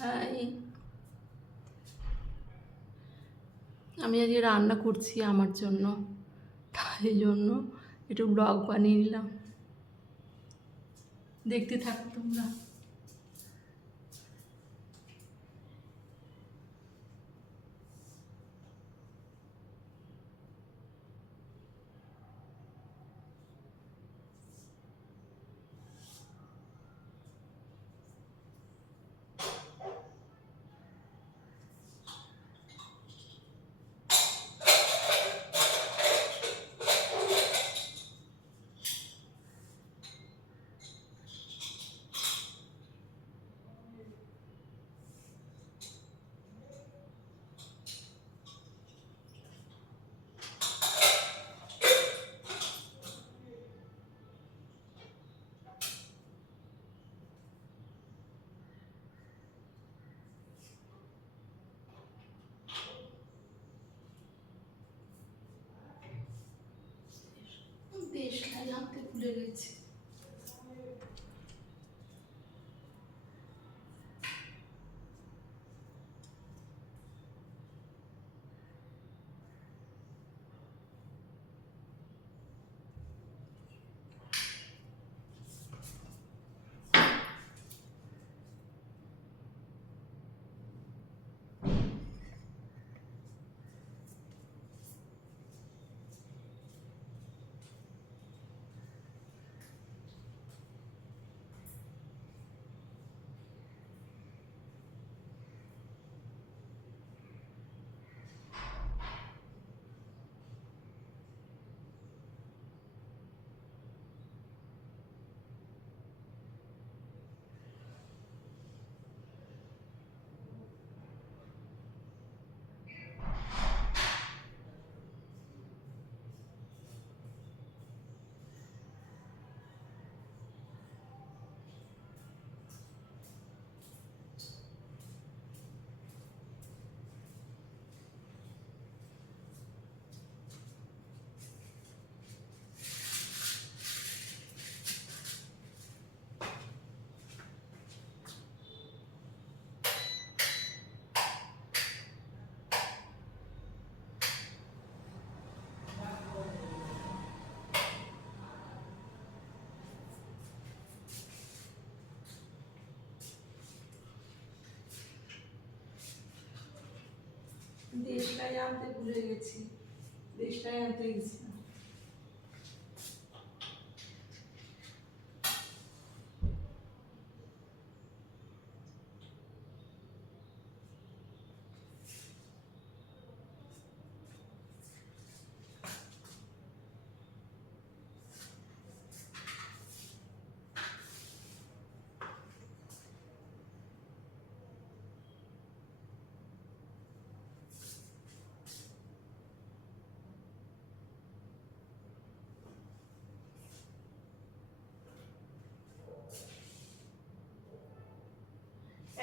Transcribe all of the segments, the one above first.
High, আমি আজকে রান্না করছি আমার জন্য, তাই জন্য একটু ব্লগ বানিয়ে নিলাম, দেখতে থাকো তোমরা। দেশলাই আনতে ভুলে গেছি। দেশলাই আনতে ভুলে গেছি, দেশলাই আনতে গেছি।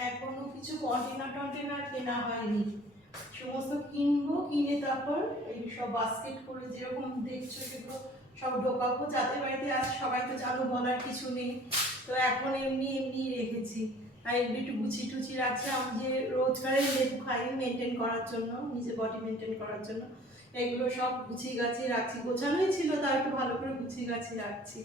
এখনো কিছু কন্টেনার কেনা হয়নি, সমস্ত কিনবো, কিনে তারপর এই সব বাস্কেট করে যেরকম দেখছো সেগুলো সব ঢোকাবো। যাদের বাড়িতে আজ সবাই তো জানো, বলার কিছু নেই, তো এখন এমনি এমনি রেখেছি। আর এগুলো একটু গুছিয়ে টুচিয়ে রাখছি, আমি যে রোজগারের লেবু খাই মেনটেন করার জন্য, নিজের বডি মেনটেন করার জন্য, এগুলো সব গুছিয়ে গাছিয়ে রাখছি। গোছানোই ছিল, তার একটু ভালো করে গুছিয়ে গাছিয়ে রাখছি।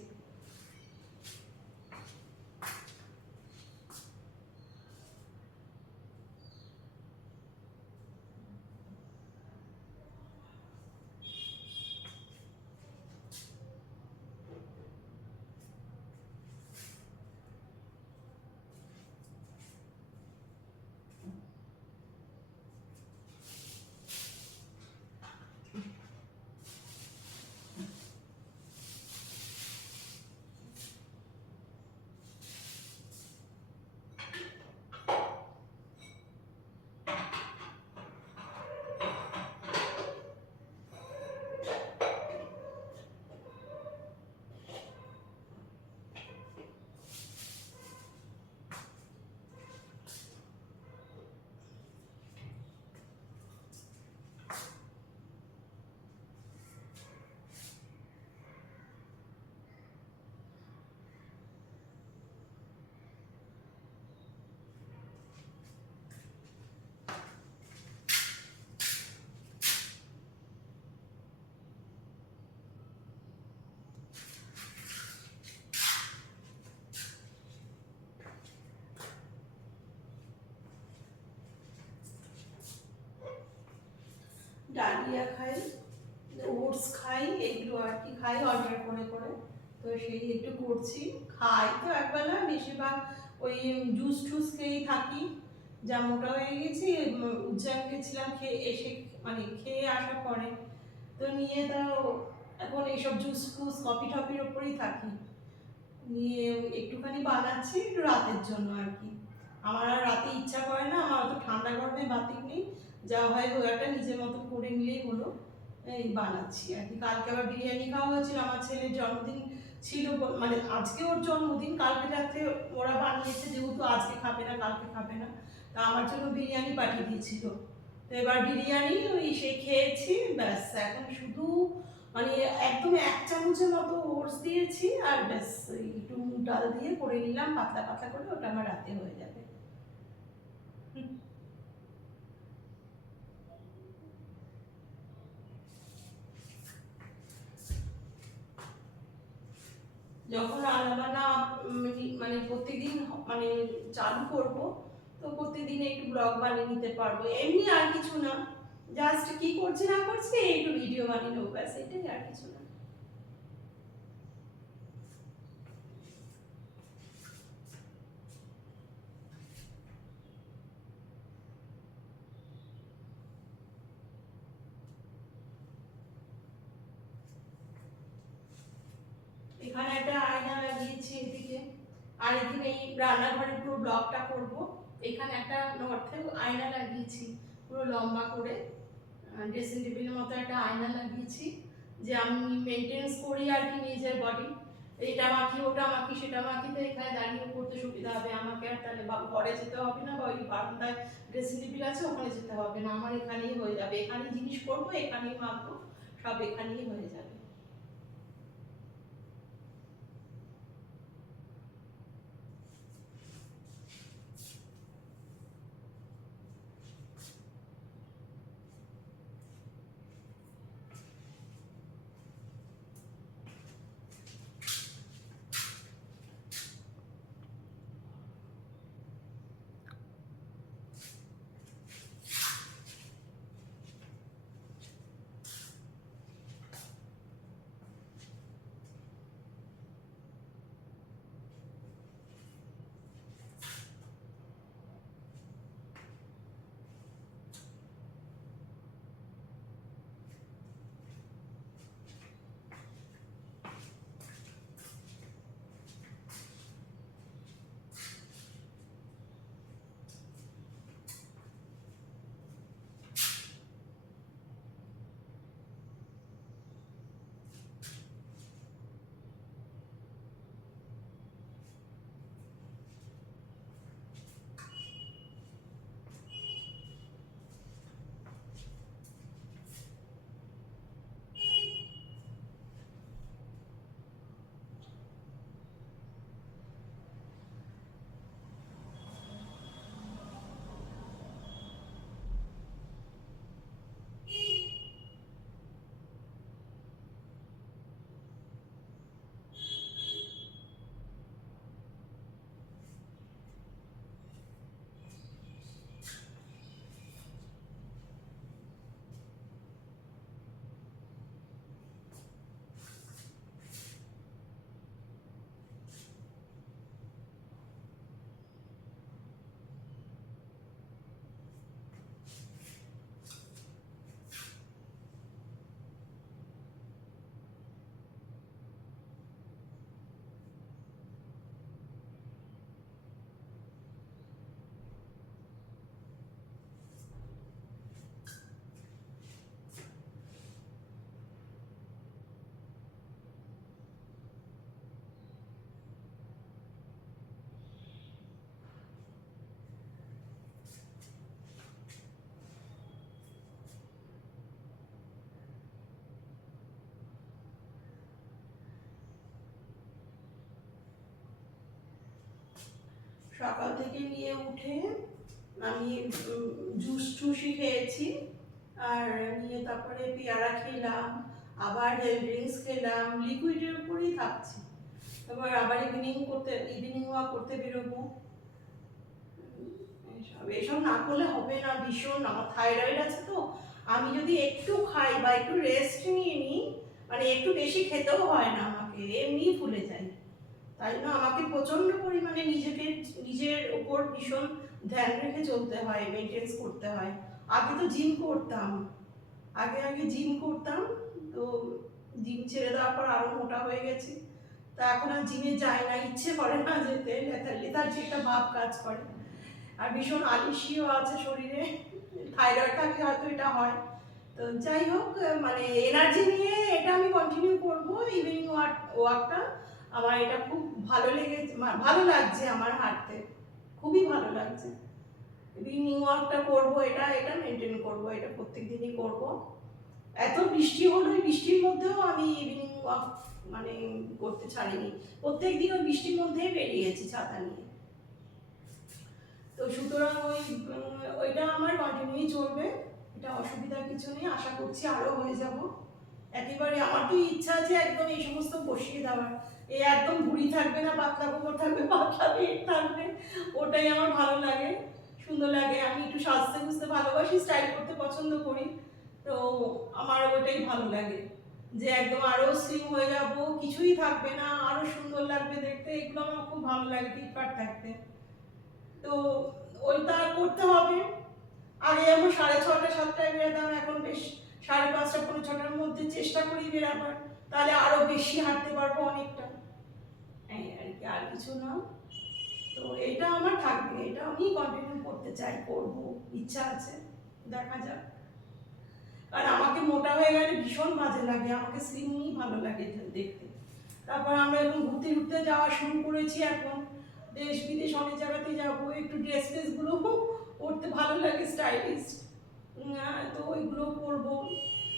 ডালিয়া খাই, ওটস খাই, এগুলো আর কি খাই অর্ডার করে করে। তো সেই একটু করছি, খাই তো একবেলা, বেশিরভাগ ওই জুস টুস খেয়েই থাকি। যা মোটা হয়ে গেছি, উজ্জয়ন গেছিলাম খেয়ে এসে, মানে খেয়ে আসার পরে তো নিয়ে তাও এখন এইসব জুস ফুস কফি টফির ওপরেই থাকি। নিয়ে একটুখানি বানাচ্ছি একটু রাতের জন্য আর কি। আমার আর রাতে ইচ্ছা করে না, আমার অত ঠান্ডা গরমে বাতিক নেই, যা হয় ওটা নিজের মতো করে নিলেই হলো। এই বানাচ্ছি আর কি। কালকে আবার বিরিয়ানি খাওয়া হয়েছিল, আমার ছেলের জন্মদিন ছিল, মানে আজকে ওর জন্মদিন, কালকে রাত্রে ওরা বানিয়েছে, যেহেতু আজকে খাবে না কালকে খাবে না, তা আমার জন্য বিরিয়ানি পাঠিয়ে দিয়েছিল। তো এবার বিরিয়ানি ওই সে খেয়েছি, ব্যাস এখন শুধু মানে একদম 1 চামচের মতো ওটস দিয়েছি, আর ব্যাস ওই একটু মুগ ডাল দিয়ে করে নিলাম পাতলা পাতলা করে, ওটা আমার রাতে হয়ে যাবে। যখন রান্নাবান্না মানে প্রত্যেকদিন মানে চালু করব, তো প্রত্যেকদিন একটু ব্লগ বানিয়ে নিতে পারবো, এমনি আর কিছু না, জাস্ট কি করছি না করছি একটু ভিডিও বানিয়ে নেবো, ব্যাস এটাই, আর কিছু না। এখানে একটা আয়না লাগিয়েছি এদিকে, আর এদিকে এই রান্নাঘরের পুরো ব্লগটা করব। এখানে একটা নর্থে আয়না লাগিয়েছি পুরো লম্বা করে, ড্রেসিং টেবিলের মতো একটা আয়না লাগিয়েছি, যে আমি মেনটেন্স করি আর কি নিজের বডি, এইটা মাখি ওটা মাখি সেটা মাখি, তো এখানে দাঁড়িয়ে করতে সুবিধা হবে আমাকে, আর তাহলে বা ঘরে যেতে হবে না, বা ওই বারান্দায় ড্রেসিং টেবিল আছে ওখানে যেতে হবে না, আমার এখানেই হয়ে যাবে, এখানেই জিনিস করবো, এখানেই মাখবো, সব এখানেই হয়ে যাবে। সকাল থেকে নিয়ে উঠে আমি জুস টুসই খেয়েছি, আর নিয়ে তারপরে পেয়ারা খেলাম, আবার হেলথ ড্রিঙ্কস খেলাম, লিকুইডের উপরেই থাকছি। তারপর আবার ইভিনিং ওয়াক করতে বেরোবো। এসব এসব না করলে হবে না, ভীষণ আমার থাইরয়েড আছে তো, আমি যদি একটু খাই বা একটু রেস্ট নিয়ে নিই, মানে একটু বেশি খেতেও হয় না, আমাকে এমনি ফুলে যাই। তাই জন্য আমাকে প্রচন্ড পরিমাণে নিজের উপর ভীষণ ধ্যান রেখে চলতে হয়, মেনটেন্স করতে হয়। আগে তো জিম করতাম, আগে জিম করতাম, তো জিম ছেড়ে দেওয়ার পর আরো মোটা হয়ে গেছি। তা এখন আর জিমে যাই না, ইচ্ছে করে না যেতে, লেথার্জি একটা ভাব কাজ করে। আর ভীষণ আলিশিও আছে শরীরে, থাইরয়েড থাকলে হয়তো এটা হয়। তো যাই হোক, মানে এনার্জি নিয়ে এটা আমি কন্টিনিউ করব। ইভিনিং ওয়াকটা আমার এটা খুব ভালো লাগছে, আমার হাঁটতে খুবই ভালো লাগছে। ইভিনিং ওয়াকটা করব, এটা এটা মেনটেন করব, এটা প্রত্যেকদিনই করব। এত বৃষ্টি হলো, এই বৃষ্টির মধ্যেও আমি ইভিনিং ওয়াক মানে করতে ছাড়িনি। প্রত্যেকদিন ওই বৃষ্টির মধ্যেই বেরিয়েছি ছাতা নিয়ে। তো সুতরাং ওইটা আমার কন্টিনিউ চলবে, এটা অসুবিধার কিছু নেই। আশা করছি আরো হয়ে যাব একেবারে। আমার তো ইচ্ছা আছে একদম এই সমস্ত বসিয়ে দেওয়ার, এই একদম ভুঁড়ি থাকবে না, পাতলা কোমর থাকবে, পাতলা পেট থাকবে, ওটাই আমার ভালো লাগে, সুন্দর লাগে। আমি একটু সাজতে বুঝতে ভালোবাসি, স্টাইল করতে পছন্দ করি, তো আমার ওটাই ভালো লাগে যে একদম আরো স্লিম হয়ে যাব, কিছুই থাকবে না, আরো সুন্দর লাগবে দেখতে। এগুলো আমার খুব ভালো লাগে ফিটফাট থাকতে। তো ওইটা করতে হবে। আগে যেমন 6:30-7টায় বেরোতাম, এখন বেশ 5:30-6:45টার মধ্যে চেষ্টা করি বেরাবার, তাহলে আরো বেশি হাঁটতে পারবো অনেকটা, এই আর কি, আর কিছু না। তো এটা আমার থাকবে, এটা আমি কন্টিনিউ করতে চাই, করব, ইচ্ছা আছে, দেখা যাক। আর আমাকে মোটা হয়ে গেলে ভীষণ বাজে লাগে, আমাকে স্লিমই ভালো লাগে দেখতে। তারপর আমরা এখন ঘুরতে ঘুরতে যাওয়া শুরু করেছি, এখন দেশ বিদেশ অনেক জায়গাতে যাবো, একটু ড্রেস গুলো পরতে ভালো লাগে, স্টাইলিশ, তো ওইগুলো পরবো।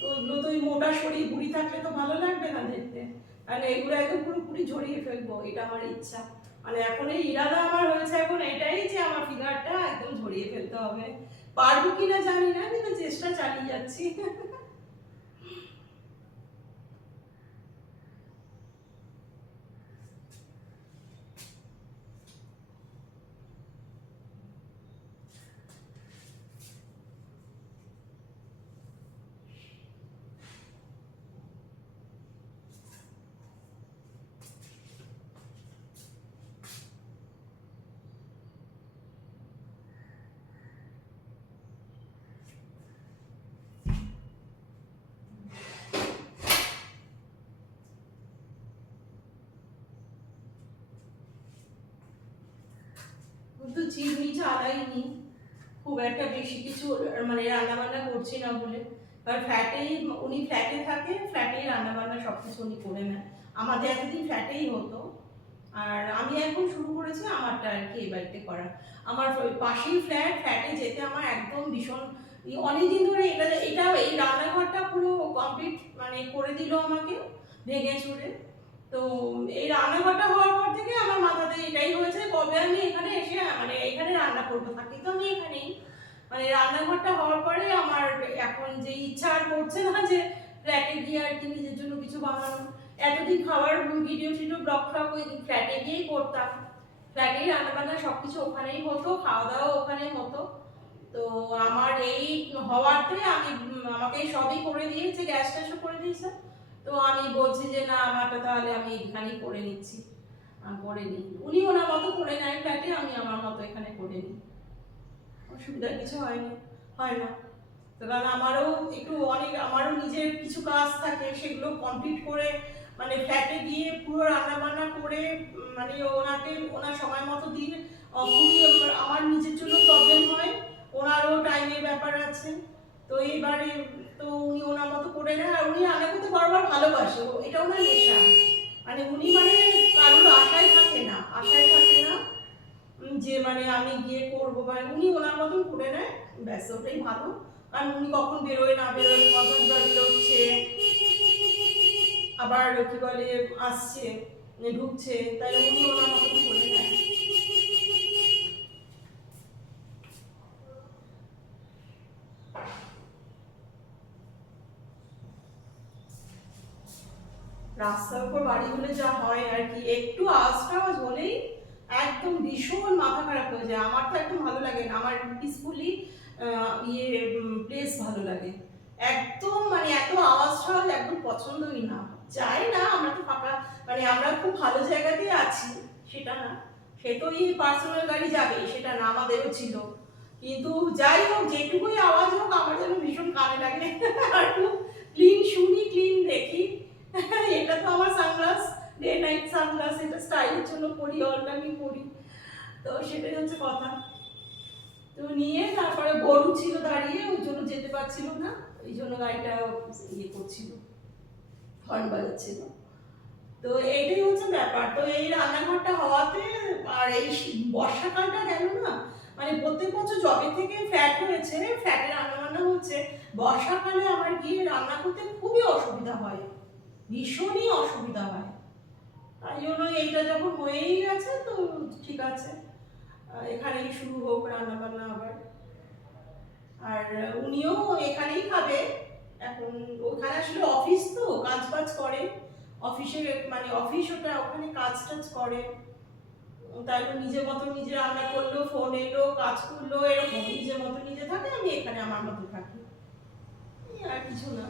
তো ওইগুলো তো ওই মোটা শরীর ভুঁড়ি থাকলে তো ভালো লাগবে না দেখতে, মানে এগুলো একদম পুরোপুরি ঝরিয়ে ফেলবো, এটা আমার ইচ্ছা। মানে এখন এই ইরাদা আমার হয়েছে এখন এটাই যে আমার ফিগারটা একদম ঝরিয়ে ফেলতে হবে। পারবো কিনা জানি না, কিন্তু চেষ্টা চালিয়ে যাচ্ছি। কিন্তু চিমনি চালাইনি, খুব একটা বেশি কিছু মানে রান্না বান্না করছি না বলে। কারণ উনি ফ্ল্যাটে থাকে, ফ্ল্যাটেই রান্না বান্না সব কিছু উনি করে নেন। আমাদের এতদিন ফ্ল্যাটেই হতো, আর আমি এখন শুরু করেছি আমারটা আর কি এই বাড়িতে করা। আমার পাশেই ফ্ল্যাটে যেতে আমার একদম ভীষণ অনেকদিন ধরে এটা এটা এই রান্নাঘরটা পুরো কমপ্লিট মানে করে দিল আমাকে ভেঙে চুরে। তো এই রান্নাঘরটা হওয়ার পর থেকে আমার মাথাতে এটাই হয়েছে কবে আমি এখানে এসে মানে এখানে রান্না করবো, থাকি তো আমি এখানেই। মানে রান্নাঘরটা হওয়ার পরে আমার এখন যে ইচ্ছা আর করছে না যে ফ্ল্যাটে গিয়ে আর কি নিজের জন্য কিছু বানানো। এতদিন খাবার ভিডিও টিডিও ব্লগ টক ওই ফ্ল্যাটে গিয়েই করতাম, ফ্ল্যাটেই রান্না বান্না সবকিছু ওখানেই হতো, খাওয়া দাওয়া ওখানেই হতো। তো আমার এই হওয়াতে আমাকে সবই করে দিয়েছে, গ্যাস ট্যাসও করে দিয়েছে। তো আমি বলছি যে না, আমারটা তাহলে আমি এখানেই করে নিচ্ছি, করে নিই। উনি ওনার মতো করে নেয় ফ্ল্যাটে, আমি আমার মতো এখানে করে নিই, অসুবিধা কিছু হয় না। তো কারণ আমারও নিজের কিছু কাজ থাকে, সেগুলো কমপ্লিট করে মানে ফ্ল্যাটে গিয়ে পুরো রান্না বান্না করে মানে ওনার সময় মতো দিন খুবই আমার নিজের জন্য প্রবলেম হয়, ওনারও টাইমের ব্যাপার আছে। তো এইবারে তো উনি ওনার মতো করে নেন, আর উনি রান্না করতে বারবার ভালোবাসে, এটা ওনার নেশা। মানে উনি মানে কারোর আশায় থাকে না যে মানে আমি গিয়ে করবো, বা উনি ওনার মতন করে নেয়, ব্যাস ওটাই ভালো। কারণ উনি কখন বেরোয় না বেরোয়, কখন বেরোচ্ছে, আবার কি বলে আসছে ঢুকছে, তাই উনি ওনার মতন করে নেয়। রাস্তার উপর বাড়ি হলে যা হয় আর কি, একটু আওয়াজ হলেই একদম ভীষণ মাথা খারাপ হয়ে যায়। আমার তো একদম ভালো লাগে না, আমার পিসফুলি প্লেস ভালো লাগে। একদম মানে এত আওয়াজ টাওয়াজ একদম পছন্দই না। চাই না, আমরা তো ফাঁকা মানে আমরা খুব ভালো জায়গাতেই আছি, সেটা না। সে তো এই পার্সোনাল গাড়ি যাবে সেটা না, আমাদেরও ছিল। কিন্তু যাই হোক, যেটুকুই আওয়াজ হোক আমার যেন ভীষণ কানে লাগে আর একটু ক্লিন শুনি, ক্লিন দেখি। এটা তো আমার সানগ্লাস, ডে নাইট সানগ্লাস, এটা স্টাইলের জন্য পরি, অল টাইমই পরি। তো সেটাই হচ্ছে কথা। তো নিয়ে তারপরে গরু ছিল দাঁড়িয়ে, ওই জন্য যেতে পারছিল না, এই জন্য গাড়িটা ইয়ে করছিল, হর্ন বাজাচ্ছিল। তো এইটাই হচ্ছে ব্যাপার। তো এই রান্নাঘরটা হওয়াতে আর এই বর্ষাকালটা গেল না, মানে প্রত্যেক বছর জবে থেকে ফ্ল্যাট হয়েছে, ফ্ল্যাটে রান্না বান্না হচ্ছে, বর্ষাকালে আমার গিয়ে রান্না করতে খুবই অসুবিধা হয়, ভীষণই অসুবিধা হয়। তাই জন্য এইটা যখন হয়েই গেছে তো ঠিক আছে, এখানেই শুরু হোক রান্না বান্না আবার। আর উনিও এখানেই খাবে এখন। ওখানে আসলে অফিস তো কাজ বাজ করে, অফিসে মানে অফিস ওটা, ওখানে কাজ টাজ করে, তাই নিজের মতো নিজে রান্না করলো, ফোন এলো, কাজ করলো, এরকম নিজের মতো নিজে থাকে, আমি এখানে আমার মতো থাকি, আর কিছু না।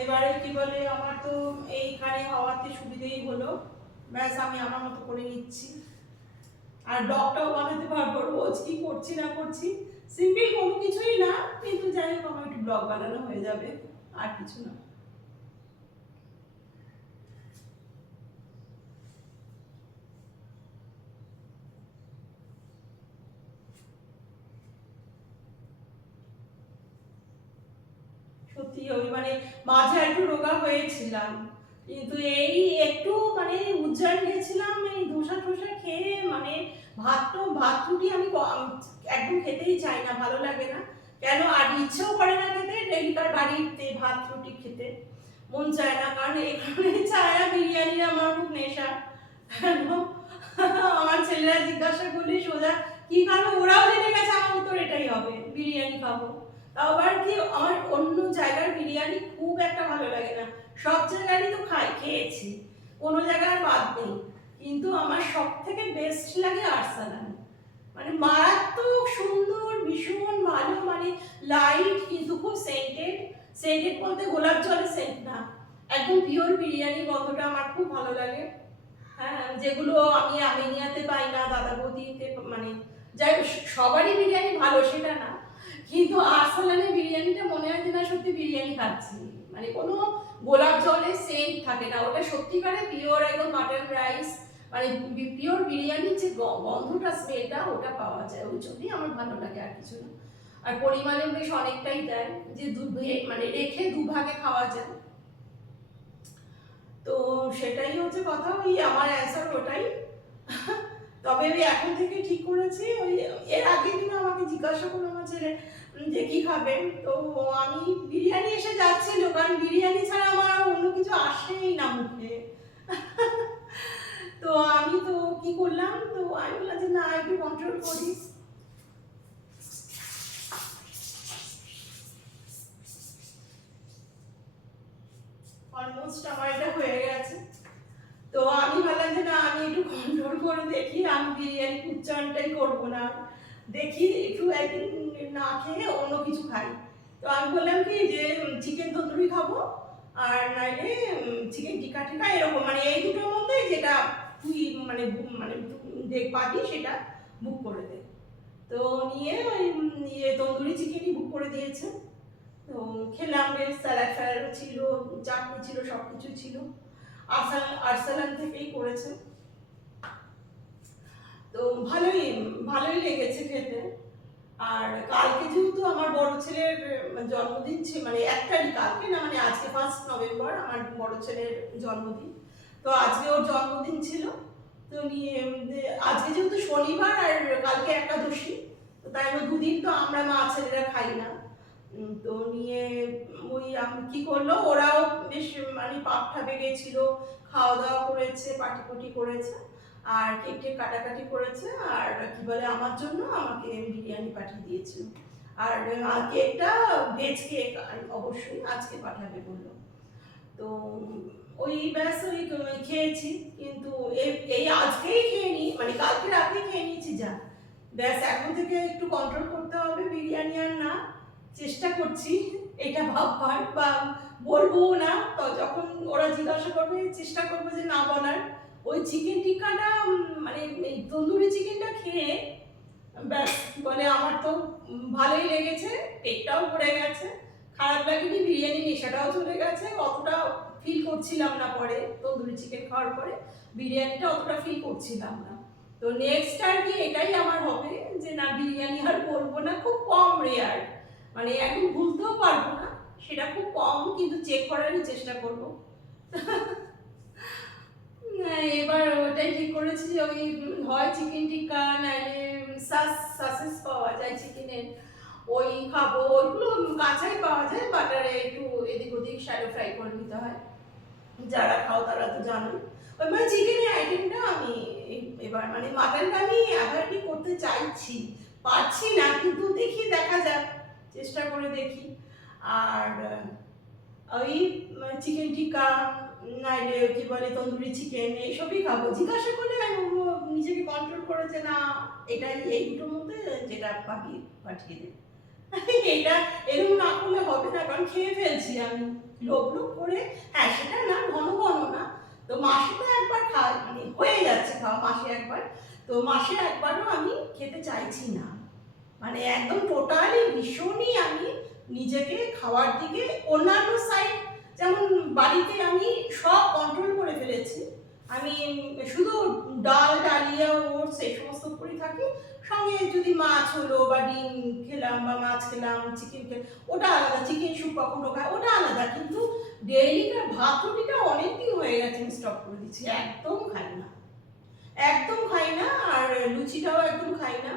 এবারে কি বলে, আমার তো এইখানে হওয়াতে সুবিধেই হলো, ব্যাস আমি আমার মতো করে নিচ্ছি। আর ব্লগটাও বানাতে পারবো, রোজ কি করছি না করছি, সিম্পল কোনো কিছুই না, কিন্তু যাই হোক আমার একটু ব্লগ বানানো হয়ে যাবে, আর কিছু না। সত্যি ওই মানে মাঝে একটু রোগা হয়েছিলাম, কিন্তু এই একটু মানে উজ্জয়ন গেছিলাম, এই ধোসা টোসা খেয়ে মানে ভাত রুটি আমি একদম খেতেই চাই না, ভালো লাগে না কেন, আর ইচ্ছেও করে না খেতে, ডেলিকার বাড়িতে ভাত রুটি খেতে মন চায় না, কারণ এখানে চায় বিরিয়ানি আমার খুব নেশা। আমার ছেলেরা জিজ্ঞাসা করলে সোজা কি খাবো, ওরাও জেনে গেছে আমার উত্তর এটাই হবে, বিরিয়ানি খাবো। তাও আবার কি, আমার অন্য জায়গার বিরিয়ানি খুব একটা ভালো লাগে না, সব জায়গারই তো খেয়েছি, কোনো জায়গার বাদ নেই, কিন্তু আমার সব থেকে বেস্ট লাগে আরসালান, মানে মারাত্মক সুন্দর, ভীষণ ভালো, মানে লাইট কিন্তু খুব সেন্টেড, সেন্টেড বলতে গোলাপ জলের সেন্ট না, একদম পিওর বিরিয়ানি গন্ধটা আমার খুব ভালো লাগে। হ্যাঁ, যেগুলো আমি আমিনিয়াতে পাই না, দাদা বৌদিতে, মানে যাই সবারই বিরিয়ানি ভালো সেটা না, কিন্তু আরসালানের বিরিয়ানিটা মনে হয় যে না সত্যি বিরিয়ানি খাচ্ছি, মানে কোনো গোলাপ জলের সেন্ট থাকে না, ওটা সত্যিকারের পিওর একদম মাটন রাইস, মানে পিওর বিরিয়ানির যে গন্ধটা, স্মেলটা ওটা পাওয়া যায়, ওই জন্যই আমার ভালো লাগে, আর কিছু না। আর পরিমাণে বেশ অনেকটাই দেয়, যে মানে রেখে দুভাগে খাওয়া যায়। তো সেটাই হচ্ছে কথা, ওই আমার অ্যান্সার ওটাই। তবে ওই এখন থেকে ঠিক করেছি, ওই এর আগের দিন আমাকে জিজ্ঞাসা করলো আমার ছেলে যে কি খাবেন, তো আমি বিরিয়ানি এসে যাচ্ছিল, কারণ বিরিয়ানি ছাড়া আমার আর অন্য কিছু আসেই না মুখে। তো আমি তো কি করলাম, তো আমি বললাম যে না একটু কন্ট্রোল করি। অলমোস্ট আমার এটা হয়ে গেছে, তো আমি ভাবলাম যে না আমি একটু কন্ট্রোল করে দেখি, আমি বিরিয়ানি উচ্চারণটাই করবো না, দেখি একটু একদিন না খেয়ে অন্য কিছু খাই। তো আমি বললাম কি যে চিকেন তন্দুরি খাবো, আর নাইলে চিকেন টিকা টিকা এরকম, মানে এই দুটোর মধ্যে যেটা তুই মানে মানে পাবি সেটা বুক করে দে। তো নিয়ে ওই ইয়ে তন্দুরি চিকেনই বুক করে দিয়েছে। তো খেলাম, বেশ স্যালাড ফ্যালাডও ছিল, চাটনি ছিল, সব কিছু ছিল, আরসালান থেকেই করেছে। তো ভালোই ভালোই লেগেছে খেতে। আর কালকে যেহেতু আমার বড় ছেলের জন্মদিন ছিল, মানে 1 তারিখ, কালকে না মানে আজকে 1 নভেম্বর আমার বড় ছেলের জন্মদিন, তো আজকে ওর জন্মদিন ছিল। তো নিয়ে আজকে যেহেতু শনিবার আর কালকে একাদশী, তো তাই আমরা দুদিন তো আমরা মা ছেলেরা খাই না। তো নিয়ে ওই কি করলো, ওরাও বেশ মানে পাপ ঠাপে গেছিল, খাওয়া দাওয়া করেছে, পার্টি কুটি করেছে, আর কেক টেক কাটাকাটি করেছে, আর কি বলে আমার জন্য আমাকে বিরিয়ানি পাঠিয়ে দিয়েছিল। আর কেকটা ভেজ কেক অবশ্যই আজকে পাঠাবে বললো। তো ওই ব্যাস ওই খেয়েছি, কিন্তু এই আজকেই খেয়ে নি, মানে কালকে রাতে খেয়ে নিয়েছি যা, ব্যাস এখন থেকে একটু কন্ট্রোল করতে হবে, বিরিয়ানি আর না, চেষ্টা করছি এটা ভাববার বা বলবো না। তো যখন ওরা জিজ্ঞাসা করবে চেষ্টা করবো যে না বলার। ওই চিকেন টিক্কাটা মানে এই তন্দুরি চিকেনটা খেয়ে ব্যাস বলে আমার তো ভালোই লেগেছে, পেটটাও ভরে গেছে, খারাপ লাগেনি, বিরিয়ানি নেশাটাও চলে গেছে, অতটা ফিল করছিলাম না পরে তন্দুরি চিকেন খাওয়ার পরে বিরিয়ানিটা অতটা ফিল করছিলাম না। তো নেক্সট আর কি এটাই আমার হবে যে না বিরিয়ানি আর বলবো না, খুব কম রেয়ার, মানে একদম ভুলতেও পারবো না, সেটা খুব কম, কিন্তু চেক করারই চেষ্টা করবো। না, এবার ওটাই ঠিক করেছি যে ওই হয় চিকেন টিক্কা নাইলে সাসেস পাওয়া যায় চিকেনের, ওই খাবো। ওইগুলো কাঁচাই পাওয়া যায়, বাটারে একটু এদিক ওদিক শ্যালো ফ্রাই করে নিতে হয়, যারা খাও তারা তো জানো। ওই মানে চিকেনের আইটেমটা আমি এবার মানে মাটনটা আমি অ্যাভয়েডই করতে চাইছি, পারছি না, কিন্তু দেখি দেখা যাক, চেষ্টা করে দেখি। আর ওই চিকেন টিক্কা নাইলে কি বলে তন্দুরি চিকেন এইসবই খাবো। জিজ্ঞাসা করলে আমি বলবো, নিজেকে কন্ট্রোল করে যে না এটাই এই দুটোর মধ্যে যেটা পাঠিয়ে দেবে। এটা এরকম না করলে হবে না, কারণ খেয়ে ফেলছি আমি লোভ লোভ করে। হ্যাঁ সেটা না, ঘন ঘন না, তো মাসে তো একবার খাওয়া মানে হয়ে যাচ্ছে খাওয়া, মাসে একবার, তো মাসে একবারও আমি খেতে চাইছি না, মানে একদম টোটালি ভীষণই আমি নিজেকে খাওয়ার দিকে অন্যান্য সাইড, যেমন বাড়িতে আমি সব কন্ট্রোল করে ফেলেছি, আমি শুধু ডাল ডালিয়া ওটস এই সমস্ত করে থাকি, সঙ্গে যদি মাছ হলো বা ডিম খেলাম বা মাছ খেলাম, চিকেন খেলাম, ওটা আলাদা, চিকেন স্যুপ কখনো খাই ওটা আলাদা, কিন্তু ডেইলিকার ভাত রুটিটা অনেকদিন হয়ে গেছে আমি স্টপ করে দিচ্ছি, একদম খাই না, একদম খাই না, আর লুচিটাও একদম খাই না।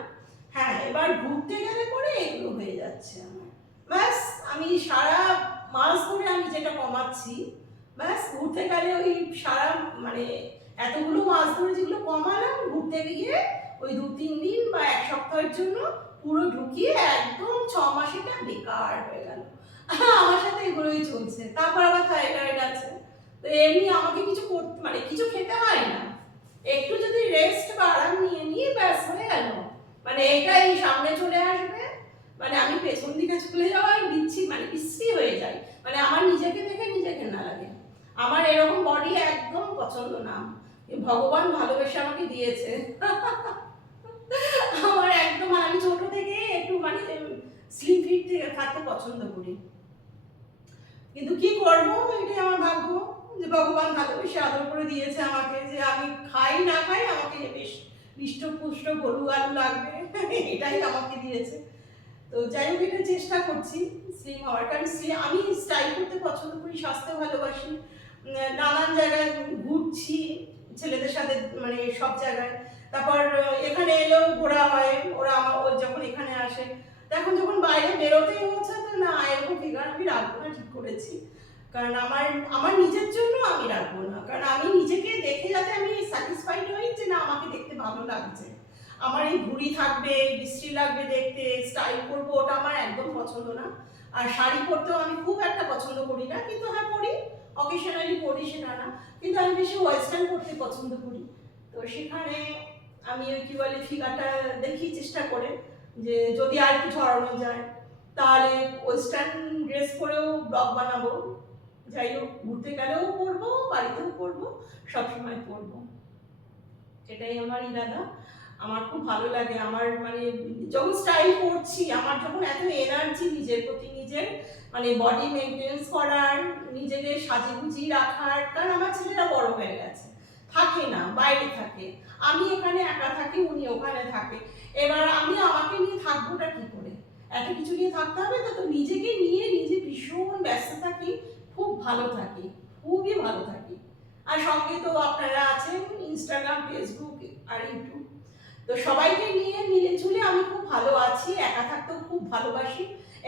হ্যাঁ এবার ঘুরতে গেলে পরে এগুলো হয়ে যাচ্ছে আমার, ব্যাস আমি সারা মাস ধরে আমি যেটা কমাচ্ছি, ব্যাস ঘুরতে গেলে ওই সারা মানে এতগুলো মাস ধরে যেগুলো কমালাম, ঘুরতে গিয়ে ওই 2-3 দিন বা 1 সপ্তাহের জন্য পুরো ঢুকিয়ে একদম 6 মাসেটা বেকার হয়ে গেল। আমার সাথে এগুলোই চলছে, তারপর আবার থাইরয়েড আছে, তো এমনি আমাকে কিছু করতে মানে কিছু খেতে হয় না, একটু যদি রেস্ট বা আরাম নিয়ে নিয়ে ব্যাস হয়ে গেল, মানে এটাই সামনে চলে আসবে, মানে আমি পেছন দিকে চলে যাওয়ার মানে বিশ্রী হয়ে যাই, মানে আমার নিজেকে দেখে নিজেকে না লাগে, আমার এরকম বডি একদম পছন্দ না, ভগবান ভালোবেসে আমাকে দিয়েছে। আমার একদম আমি ছোট থেকে একটু মানে স্লিম ফিট থেকে থাকতে পছন্দ করি, কিন্তু কি করবো, এটাই আমার ভাগ্য যে ভগবান ভালোবেসে আদর করে দিয়েছে আমাকে, যে আমি খাই না খাই আমাকে বেশ হৃষ্টপুষ্ট গরু আলু লাগবে, এটাই আমাকে দিয়েছে। তো যাই হোক এটা চেষ্টা করছি স্লিম হওয়ার, কারণ আমি স্টাইল করতে পছন্দ করি, স্বাস্থ্য ভালোবাসি, নানান জায়গায় ঘুরছি ছেলেদের সাথে, মানে সব জায়গায়, তারপর এখানে এলেও ঘোরা হয়, ওরা ও যখন এখানে আসে, এখন যখন বাইরে বেরোতেই হচ্ছে, তো না এরকম ফিগার আমি রাখবো না, ঠিক করেছি, কারণ আমার আমার নিজের জন্য আমি রাখবো না, কারণ আমি নিজেকে দেখে যাতে আমি স্যাটিসফাইড হই যে না আমাকে দেখতে ভালো লাগছে, আমার এই ভুঁড়ি থাকবে, বিশ্রী লাগবে দেখতে, স্টাইল করবো, ওটা আমার একদম পছন্দ না। আর শাড়ি পরতেও আমি খুব একটা পছন্দ করি না, কিন্তু হ্যাঁ পরি, অকেশনালি পরি, সেটা না, কিন্তু আমি বেশি ওয়েস্টার্ন পরতে পছন্দ করি, তো সেখানে আমি ওই কি বলে ফিগারটা দেখি চেষ্টা করে যে যদি আর একটু ছড়ানো যায়, তাহলে ওয়েস্টার্ন ড্রেস পরেও ব্লগ বানাবো, যাই হোক ঘুরতে গেলেও পরবো, বাড়িতেও পরবো, সবসময় পরবো, এটাই আমার ইরাদা। আমার খুব ভালো লাগে, আমার মানে যখন স্টাইল করছি, আমার যখন এত এনার্জি নিজের প্রতি, নিজের মানে বডি মেনটেন্স করার, নিজেকে সাজিয়ে গুজিয়ে রাখার, কারণ আমার ছেলেরা বড় হয়ে গেছে, থাকে না, বাইরে থাকে, আমি এখানে একা থাকি, উনি ওখানে থাকে, এবার আমি আমাকে নিয়ে থাকবোটা কি করে, এত কিছু নিয়ে থাকতে হবে, তো নিজেকে নিয়ে নিজে ভীষণ ব্যস্ত থাকি, খুব ভালো থাকি, খুবই ভালো থাকি, আর সঙ্গে তো আপনারা আছেন, ইনস্টাগ্রাম, ফেসবুক আর ইউটিউব, তো সবাইকে নিয়ে মিলে ঝুলে আমি খুব ভালো আছি, একা থাকতেও খুব ভালোবাসি,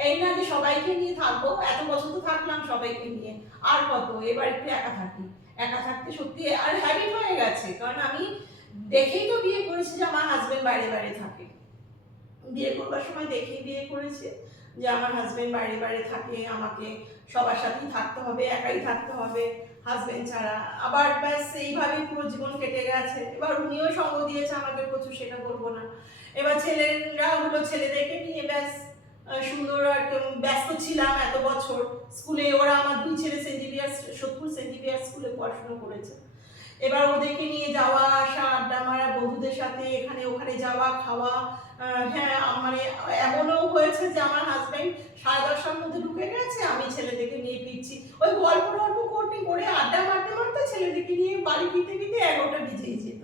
এই না যে সবাইকে নিয়ে থাকবো, এত বছর তো থাকলাম সবাইকে নিয়ে, আর কত, এবার একটু একা থাকি, একা থাকতে সত্যি আর হ্যাবিট হয়ে গেছে, কারণ আমি দেখেই তো বিয়ে করেছি যে আমার হাজবেন্ড বাইরে বাইরে থাকে, বিয়ে করবার সময় দেখেই বিয়ে করেছি যে আমার হাজবেন্ড বাইরে বাইরে থাকে, আমাকে সবার সাথেই থাকতে হবে, একাই থাকতে হবে হাজবেন্ড ছাড়া, আবার ব্যাস এইভাবে পুরো জীবন কেটে গেছে, এবার উনিও সঙ্গ দিয়েছে আমাকে প্রচুর, সেটা বলবো না, এবার ছেলেরা হলো, ছেলেদেরকে নিয়ে ব্যাস সুন্দর আর ব্যস্ত ছিলাম এত বছর। স্কুলে ওরা আমার দুই ছেলে Saint Xavier's, Sodepur Saint Xavier's স্কুলে পড়াশোনা করেছে। এবার ওদেরকে নিয়ে যাওয়া আসা, আড্ডা মারা, বন্ধুদের সাথে এখানে ওখানে যাওয়া খাওয়া। হ্যাঁ মানে এমনও হয়েছে যে আমার হাজব্যান্ড 10:30টার মধ্যে ঢুকে গেছে, আমি ছেলেদেরকে নিয়ে ফিরছি, ওই গল্প টল্প করতে করে আড্ডা মারতে মারতে ছেলেদেরকে নিয়ে বাড়ি ফিরতে ফিরতে 11টা বেজেই যেত।